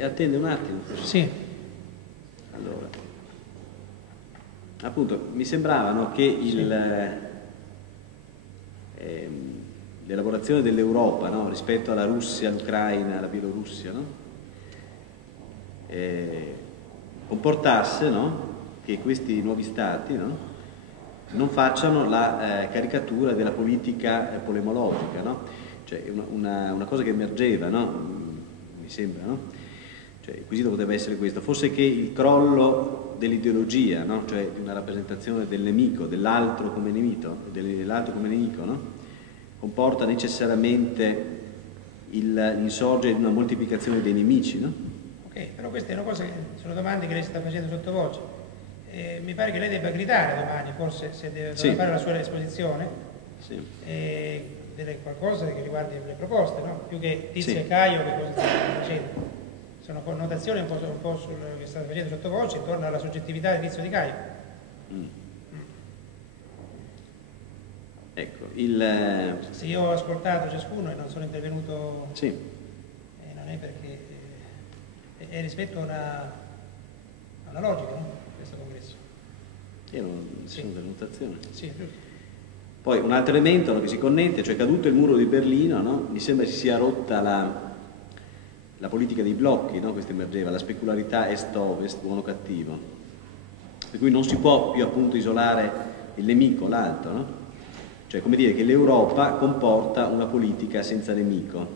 attende un attimo. Sì. Allora, appunto, mi sembrava, no, che l'elaborazione dell'Europa, no, rispetto alla Russia, all'Ucraina, alla Bielorussia, no, comportasse, no, che questi nuovi stati, no, non facciano la caricatura della politica polemologica, no? Cioè una cosa che emergeva, no? Mi sembra, no? Cioè, il quesito potrebbe essere questo: forse che il crollo dell'ideologia, no? Cioè di una rappresentazione del nemico, dell'altro come nemico, no? Comporta necessariamente l'insorgere di una moltiplicazione dei nemici, no? Ok, però queste sono domande che lei sta facendo sottovoce. Mi pare che lei debba gridare domani, forse, se deve fare la sua esposizione, delle qualcosa che riguardi le proposte, no? Più che Tizio e Caio, che cosa stanno facendo. Sono connotazioni un po' sul che state facendo sottovoce, intorno alla soggettività di Tizio di Caio. Ecco, se io ho ascoltato ciascuno e non sono intervenuto, non è perché è rispetto a una logica, no? Questo congresso. Sono delle notazioni. Sì, poi un altro elemento, no, che si connette, cioè caduto il muro di Berlino, no, mi sembra si sia rotta la politica dei blocchi, no, questo emergeva, la specularità est-ovest, buono-cattivo, per cui non si può più appunto isolare il nemico, l'altro, no? Cioè come dire che l'Europa comporta una politica senza nemico.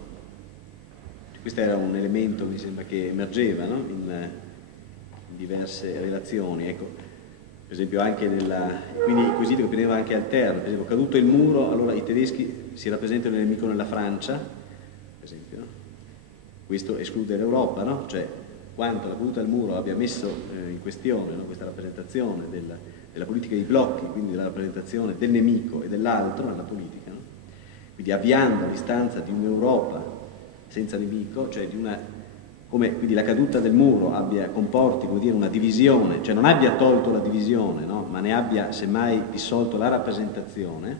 Questo era un elemento, mi sembra, che emergeva, no, in diverse relazioni, ecco. Per esempio anche quindi il quesito che prendeva anche Alter, per esempio, caduto il muro, allora i tedeschi si rappresentano il nemico nella Francia, per esempio, no? Questo esclude l'Europa, no? Cioè quanto la caduta del muro abbia messo in questione, no, questa rappresentazione della politica dei blocchi, quindi della rappresentazione del nemico e dell'altro nella politica, no? Quindi avviando l'istanza di un'Europa senza nemico, cioè quindi la caduta del muro comporti, come dire, una divisione, cioè non abbia tolto la divisione, no? Ma ne abbia semmai dissolto la rappresentazione,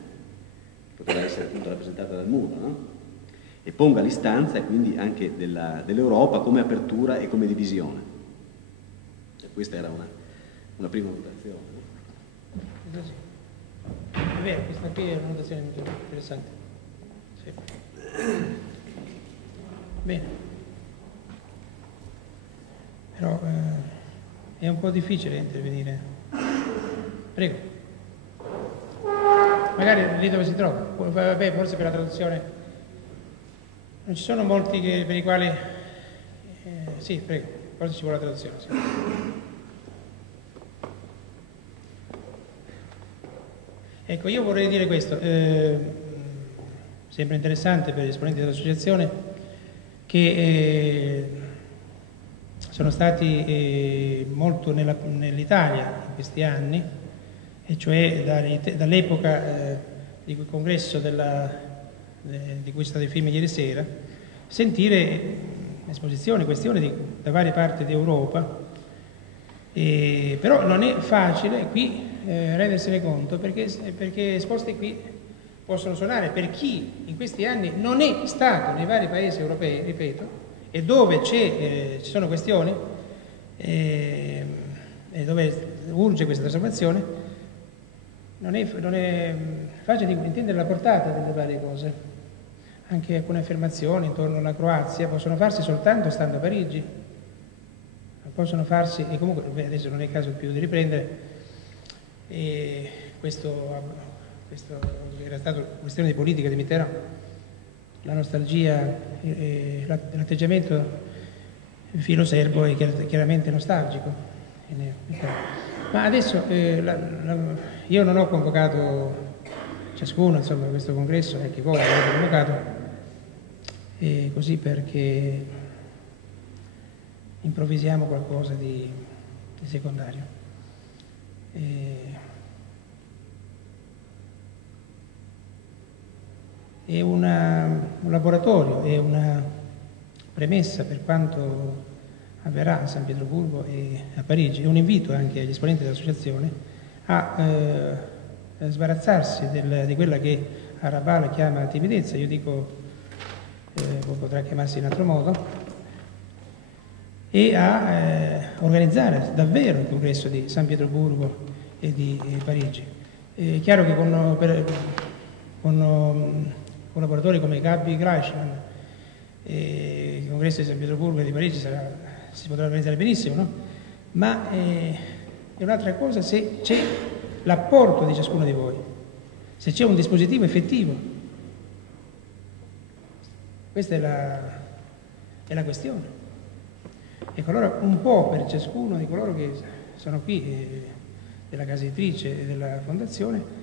che poteva essere appunto rappresentata dal muro, no? E ponga l'istanza e quindi anche dell'Europa come apertura e come divisione. E questa era una prima notazione. È vero, questa qui è una notazione interessante. Sì. Bene. Però è un po' difficile intervenire. Prego. Magari lì dove si trova. Vabbè, forse per la traduzione. Non ci sono molti per i quali... sì, prego. Forse ci vuole la traduzione. Sì. Ecco, io vorrei dire questo. Sembra interessante per gli esponenti dell'associazione che... sono stati molto nell'Italia in questi anni, e cioè dall'epoca di quel congresso di cui state firme ieri sera, sentire esposizioni, questioni da varie parti d'Europa, però non è facile qui rendersene conto perché esposte qui possono suonare per chi in questi anni non è stato nei vari paesi europei, ripeto, e dove ci sono questioni e dove urge questa trasformazione, non è facile di intendere la portata delle varie cose. Anche alcune affermazioni intorno alla Croazia possono farsi soltanto stando a Parigi, non possono farsi, e comunque adesso non è il caso più di riprendere, e questo era stato questione di politica di Mitterrand, la nostalgia, l'atteggiamento filo-serbo è chiaramente nostalgico. Ma adesso io non ho convocato ciascuno, insomma, questo congresso, e chi vuole l'ho convocato, così perché improvvisiamo qualcosa di secondario. è un laboratorio, è una premessa per quanto avverrà a San Pietroburgo e a Parigi, è un invito anche agli esponenti dell'associazione a sbarazzarsi di quella che Arabala chiama timidezza, io dico potrà chiamarsi in altro modo, e a organizzare davvero il congresso di San Pietroburgo e di Parigi. È chiaro che con collaboratori come Gabi Gleichmann il congresso di San Pietroburgo e di Parigi si potrà organizzare benissimo, no? Ma è un'altra cosa se c'è l'apporto di ciascuno di voi, se c'è un dispositivo effettivo. Questa è la questione. Ecco, allora un po' per ciascuno di coloro che sono qui, della casa editrice e della fondazione,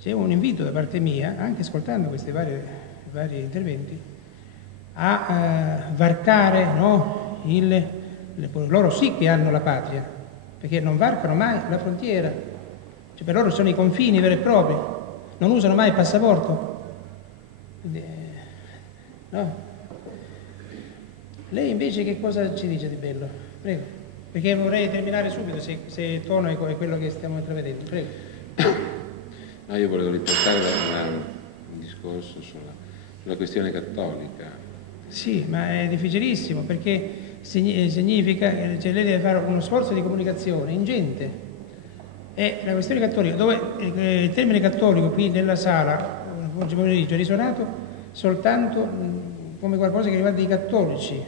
c'è un invito da parte mia, anche ascoltando questi vari interventi, a varcare, no, loro sì che hanno la patria, perché non varcano mai la frontiera, cioè per loro sono i confini veri e propri, non usano mai il passaporto. Quindi, no? Lei invece che cosa ci dice di bello? Prego, perché vorrei terminare subito se il tono è quello che stiamo intravedendo. Prego. No, io volevo riportare un discorso sulla questione cattolica. Sì, ma è difficilissimo perché significa che lei deve fare uno sforzo di comunicazione ingente. E la questione cattolica, dove il termine cattolico qui nella sala oggi pomeriggio è risuonato soltanto come qualcosa che riguarda i cattolici.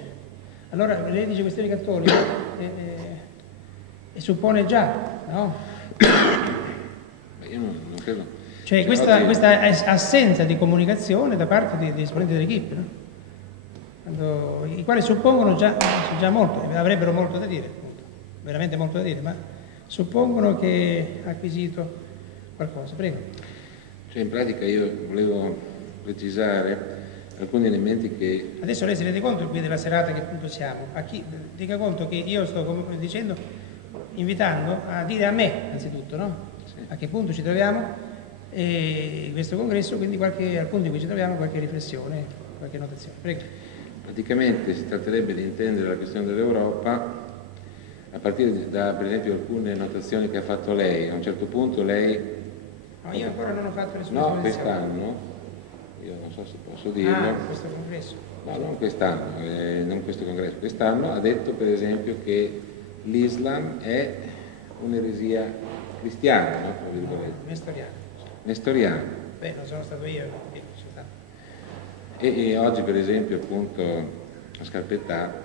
Allora lei dice questione cattolica e suppone già, no? Io non credo. Cioè questa assenza di comunicazione da parte degli esponenti dell'equipe, no? I quali suppongono già molto, avrebbero molto da dire, appunto, veramente molto da dire, ma suppongono che ha acquisito qualcosa. Prego. Cioè in pratica io volevo precisare alcuni elementi che... Adesso lei si rende conto qui della serata che punto siamo? Dica conto che io sto dicendo, invitando a dire a me, anzitutto, no? Sì. A che punto ci troviamo in questo congresso, quindi al punto in cui ci troviamo qualche riflessione, qualche notazione. Prego. Praticamente si tratterebbe di intendere la questione dell'Europa a partire da, per esempio, alcune notazioni che ha fatto lei. A un certo punto lei... No, io ancora non ho fatto nessuna No, quest'anno... Io non so se posso dirlo. Questo congresso? No, non quest'anno, non questo congresso. Quest'anno ha detto per esempio che l'Islam è un'eresia cristiana, no? Tra virgolette. Nestoriana. Beh, non sono stato io. E oggi per esempio appunto a Scarpettà.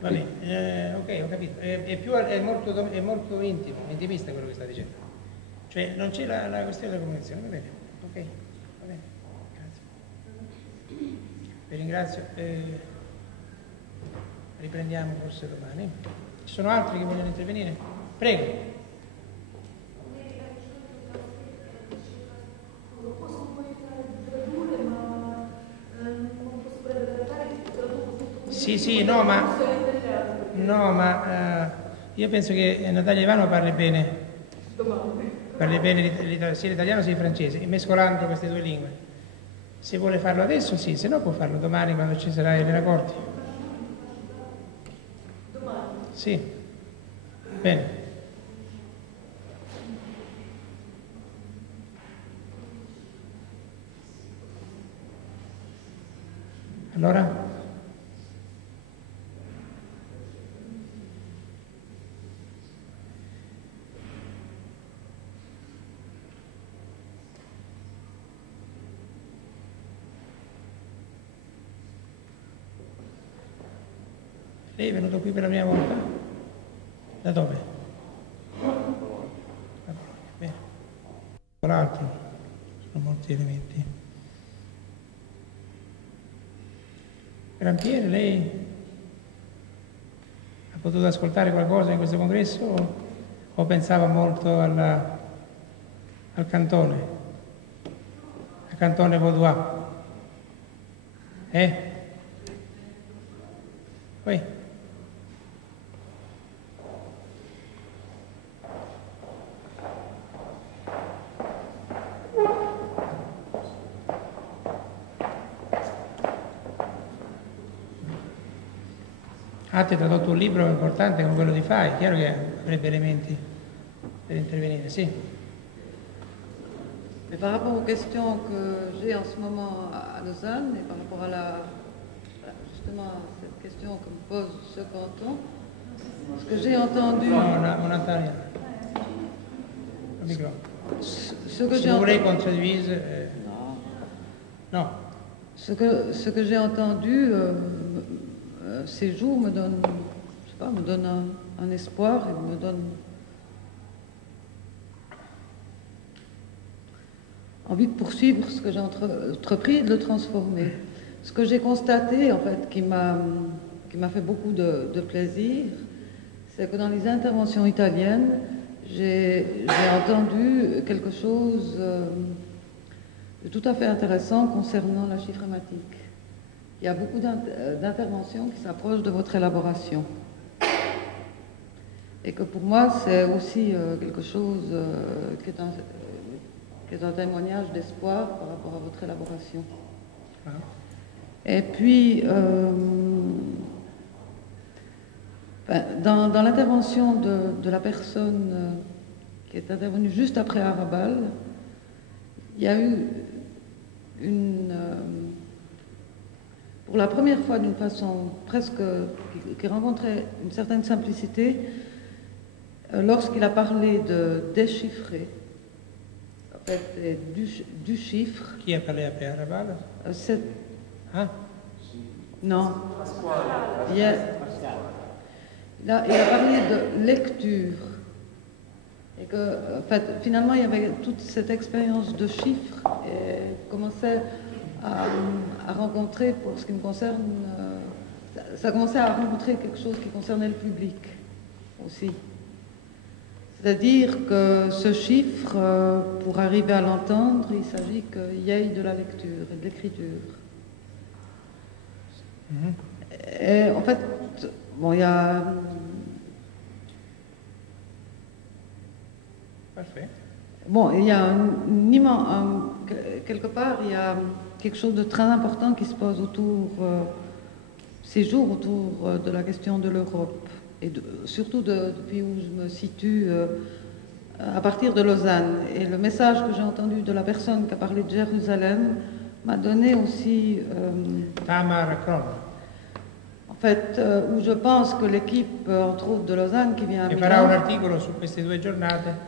Va bene, ok, ho capito. È molto intimo, intimista quello che sta dicendo. Cioè non c'è la questione della comunicazione, va bene? Ok, va bene. Vi ringrazio, riprendiamo forse domani. Ci sono altri che vogliono intervenire? Prego. Sì, no, ma io penso che Natalia Ivano parli bene sia l'italiano sia il francese, mescolando queste due lingue. Se vuole farlo adesso sì, se no può farlo domani quando ci sarà Elena Corti. Domani? Sì. Bene. Allora? Lei è venuto qui per la prima volta? Da dove? Da Bologna. Bene. Tra l'altro, sono molti elementi. Grampiere, lei ha potuto ascoltare qualcosa in questo congresso o pensava molto al cantone? Al cantone Vaudois? Poi? Atti ha tradotto un libro importante come quello di Fai, chiaro che avrebbe elementi per intervenire, sì. Mais par rapport aux questions que j'ai en ce moment à Lausanne et par rapport à justement à cette question que me pose ce canton, ce que j'ai entendu... No, un Natalia. Le micro. Ce que Si j'ai vous voulez entendu... qu'on traduise... Non. Ce que j'ai entendu ces jours me donne, je sais pas, me donne un espoir et me donne envie de poursuivre ce que j'ai entrepris et de le transformer. Ce que j'ai constaté, en fait, qui m'a fait beaucoup de plaisir, c'est que dans les interventions italiennes, j'ai entendu quelque chose de tout à fait intéressant concernant la chiffrématique. Il y a beaucoup d'interventions qui s'approchent de votre élaboration. Et que pour moi, c'est aussi quelque chose qui est un témoignage d'espoir par rapport à votre élaboration. Et puis, dans l'intervention de la personne qui est intervenue juste après Arabal, il y a eu pour la première fois d'une façon presque qui rencontrait une certaine simplicité, lorsqu'il a parlé de déchiffrer, en fait, du chiffre. Qui a parlé après Arabal? Hein? Non. Il a parlé de lecture. Et que, en fait, finalement, il y avait toute cette expérience de chiffres et commençait à rencontrer, pour ce qui me concerne, ça commençait à rencontrer quelque chose qui concernait le public aussi. C'est-à-dire que ce chiffre, pour arriver à l'entendre, il s'agit qu'il y ait de la lecture et de l'écriture. Et en fait, bon, il y a... Parfait. Bon, il y a quelque part, il y a quelque chose de très important qui se pose autour, ces jours, autour de la question de l'Europe. Et surtout depuis où je me situe, à partir de Lausanne. Et le message que j'ai entendu de la personne qui a parlé de Jérusalem m'a donné aussi... Tamar Kron. En fait, où je pense que l'équipe, entre autres de Lausanne, qui vient à Milan... E farà un articolo su queste due giornate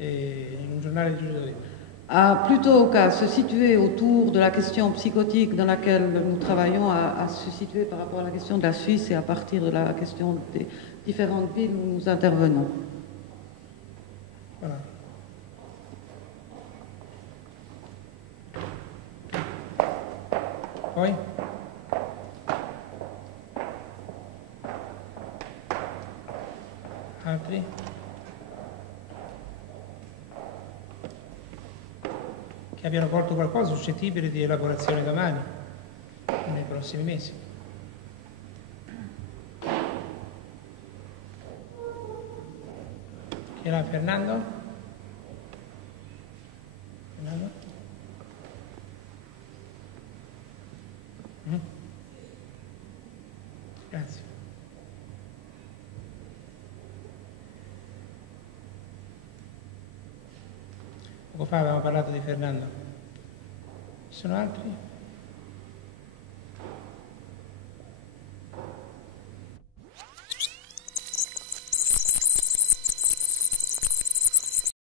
in un giornale di Giulia. A plutôt qu'à se situer autour de la question psychotique dans laquelle nous travaillons, à se situer par rapport à la question de la Suisse et à partir de la question des différentes villes où nous intervenons. Voilà. Poi? Altri? Che abbiano colto qualcosa suscettibile di elaborazione domani, nei prossimi mesi. Chi era Fernando? Fernando? Grazie. Poco fa avevamo parlato di Fernando. Ci sono altri?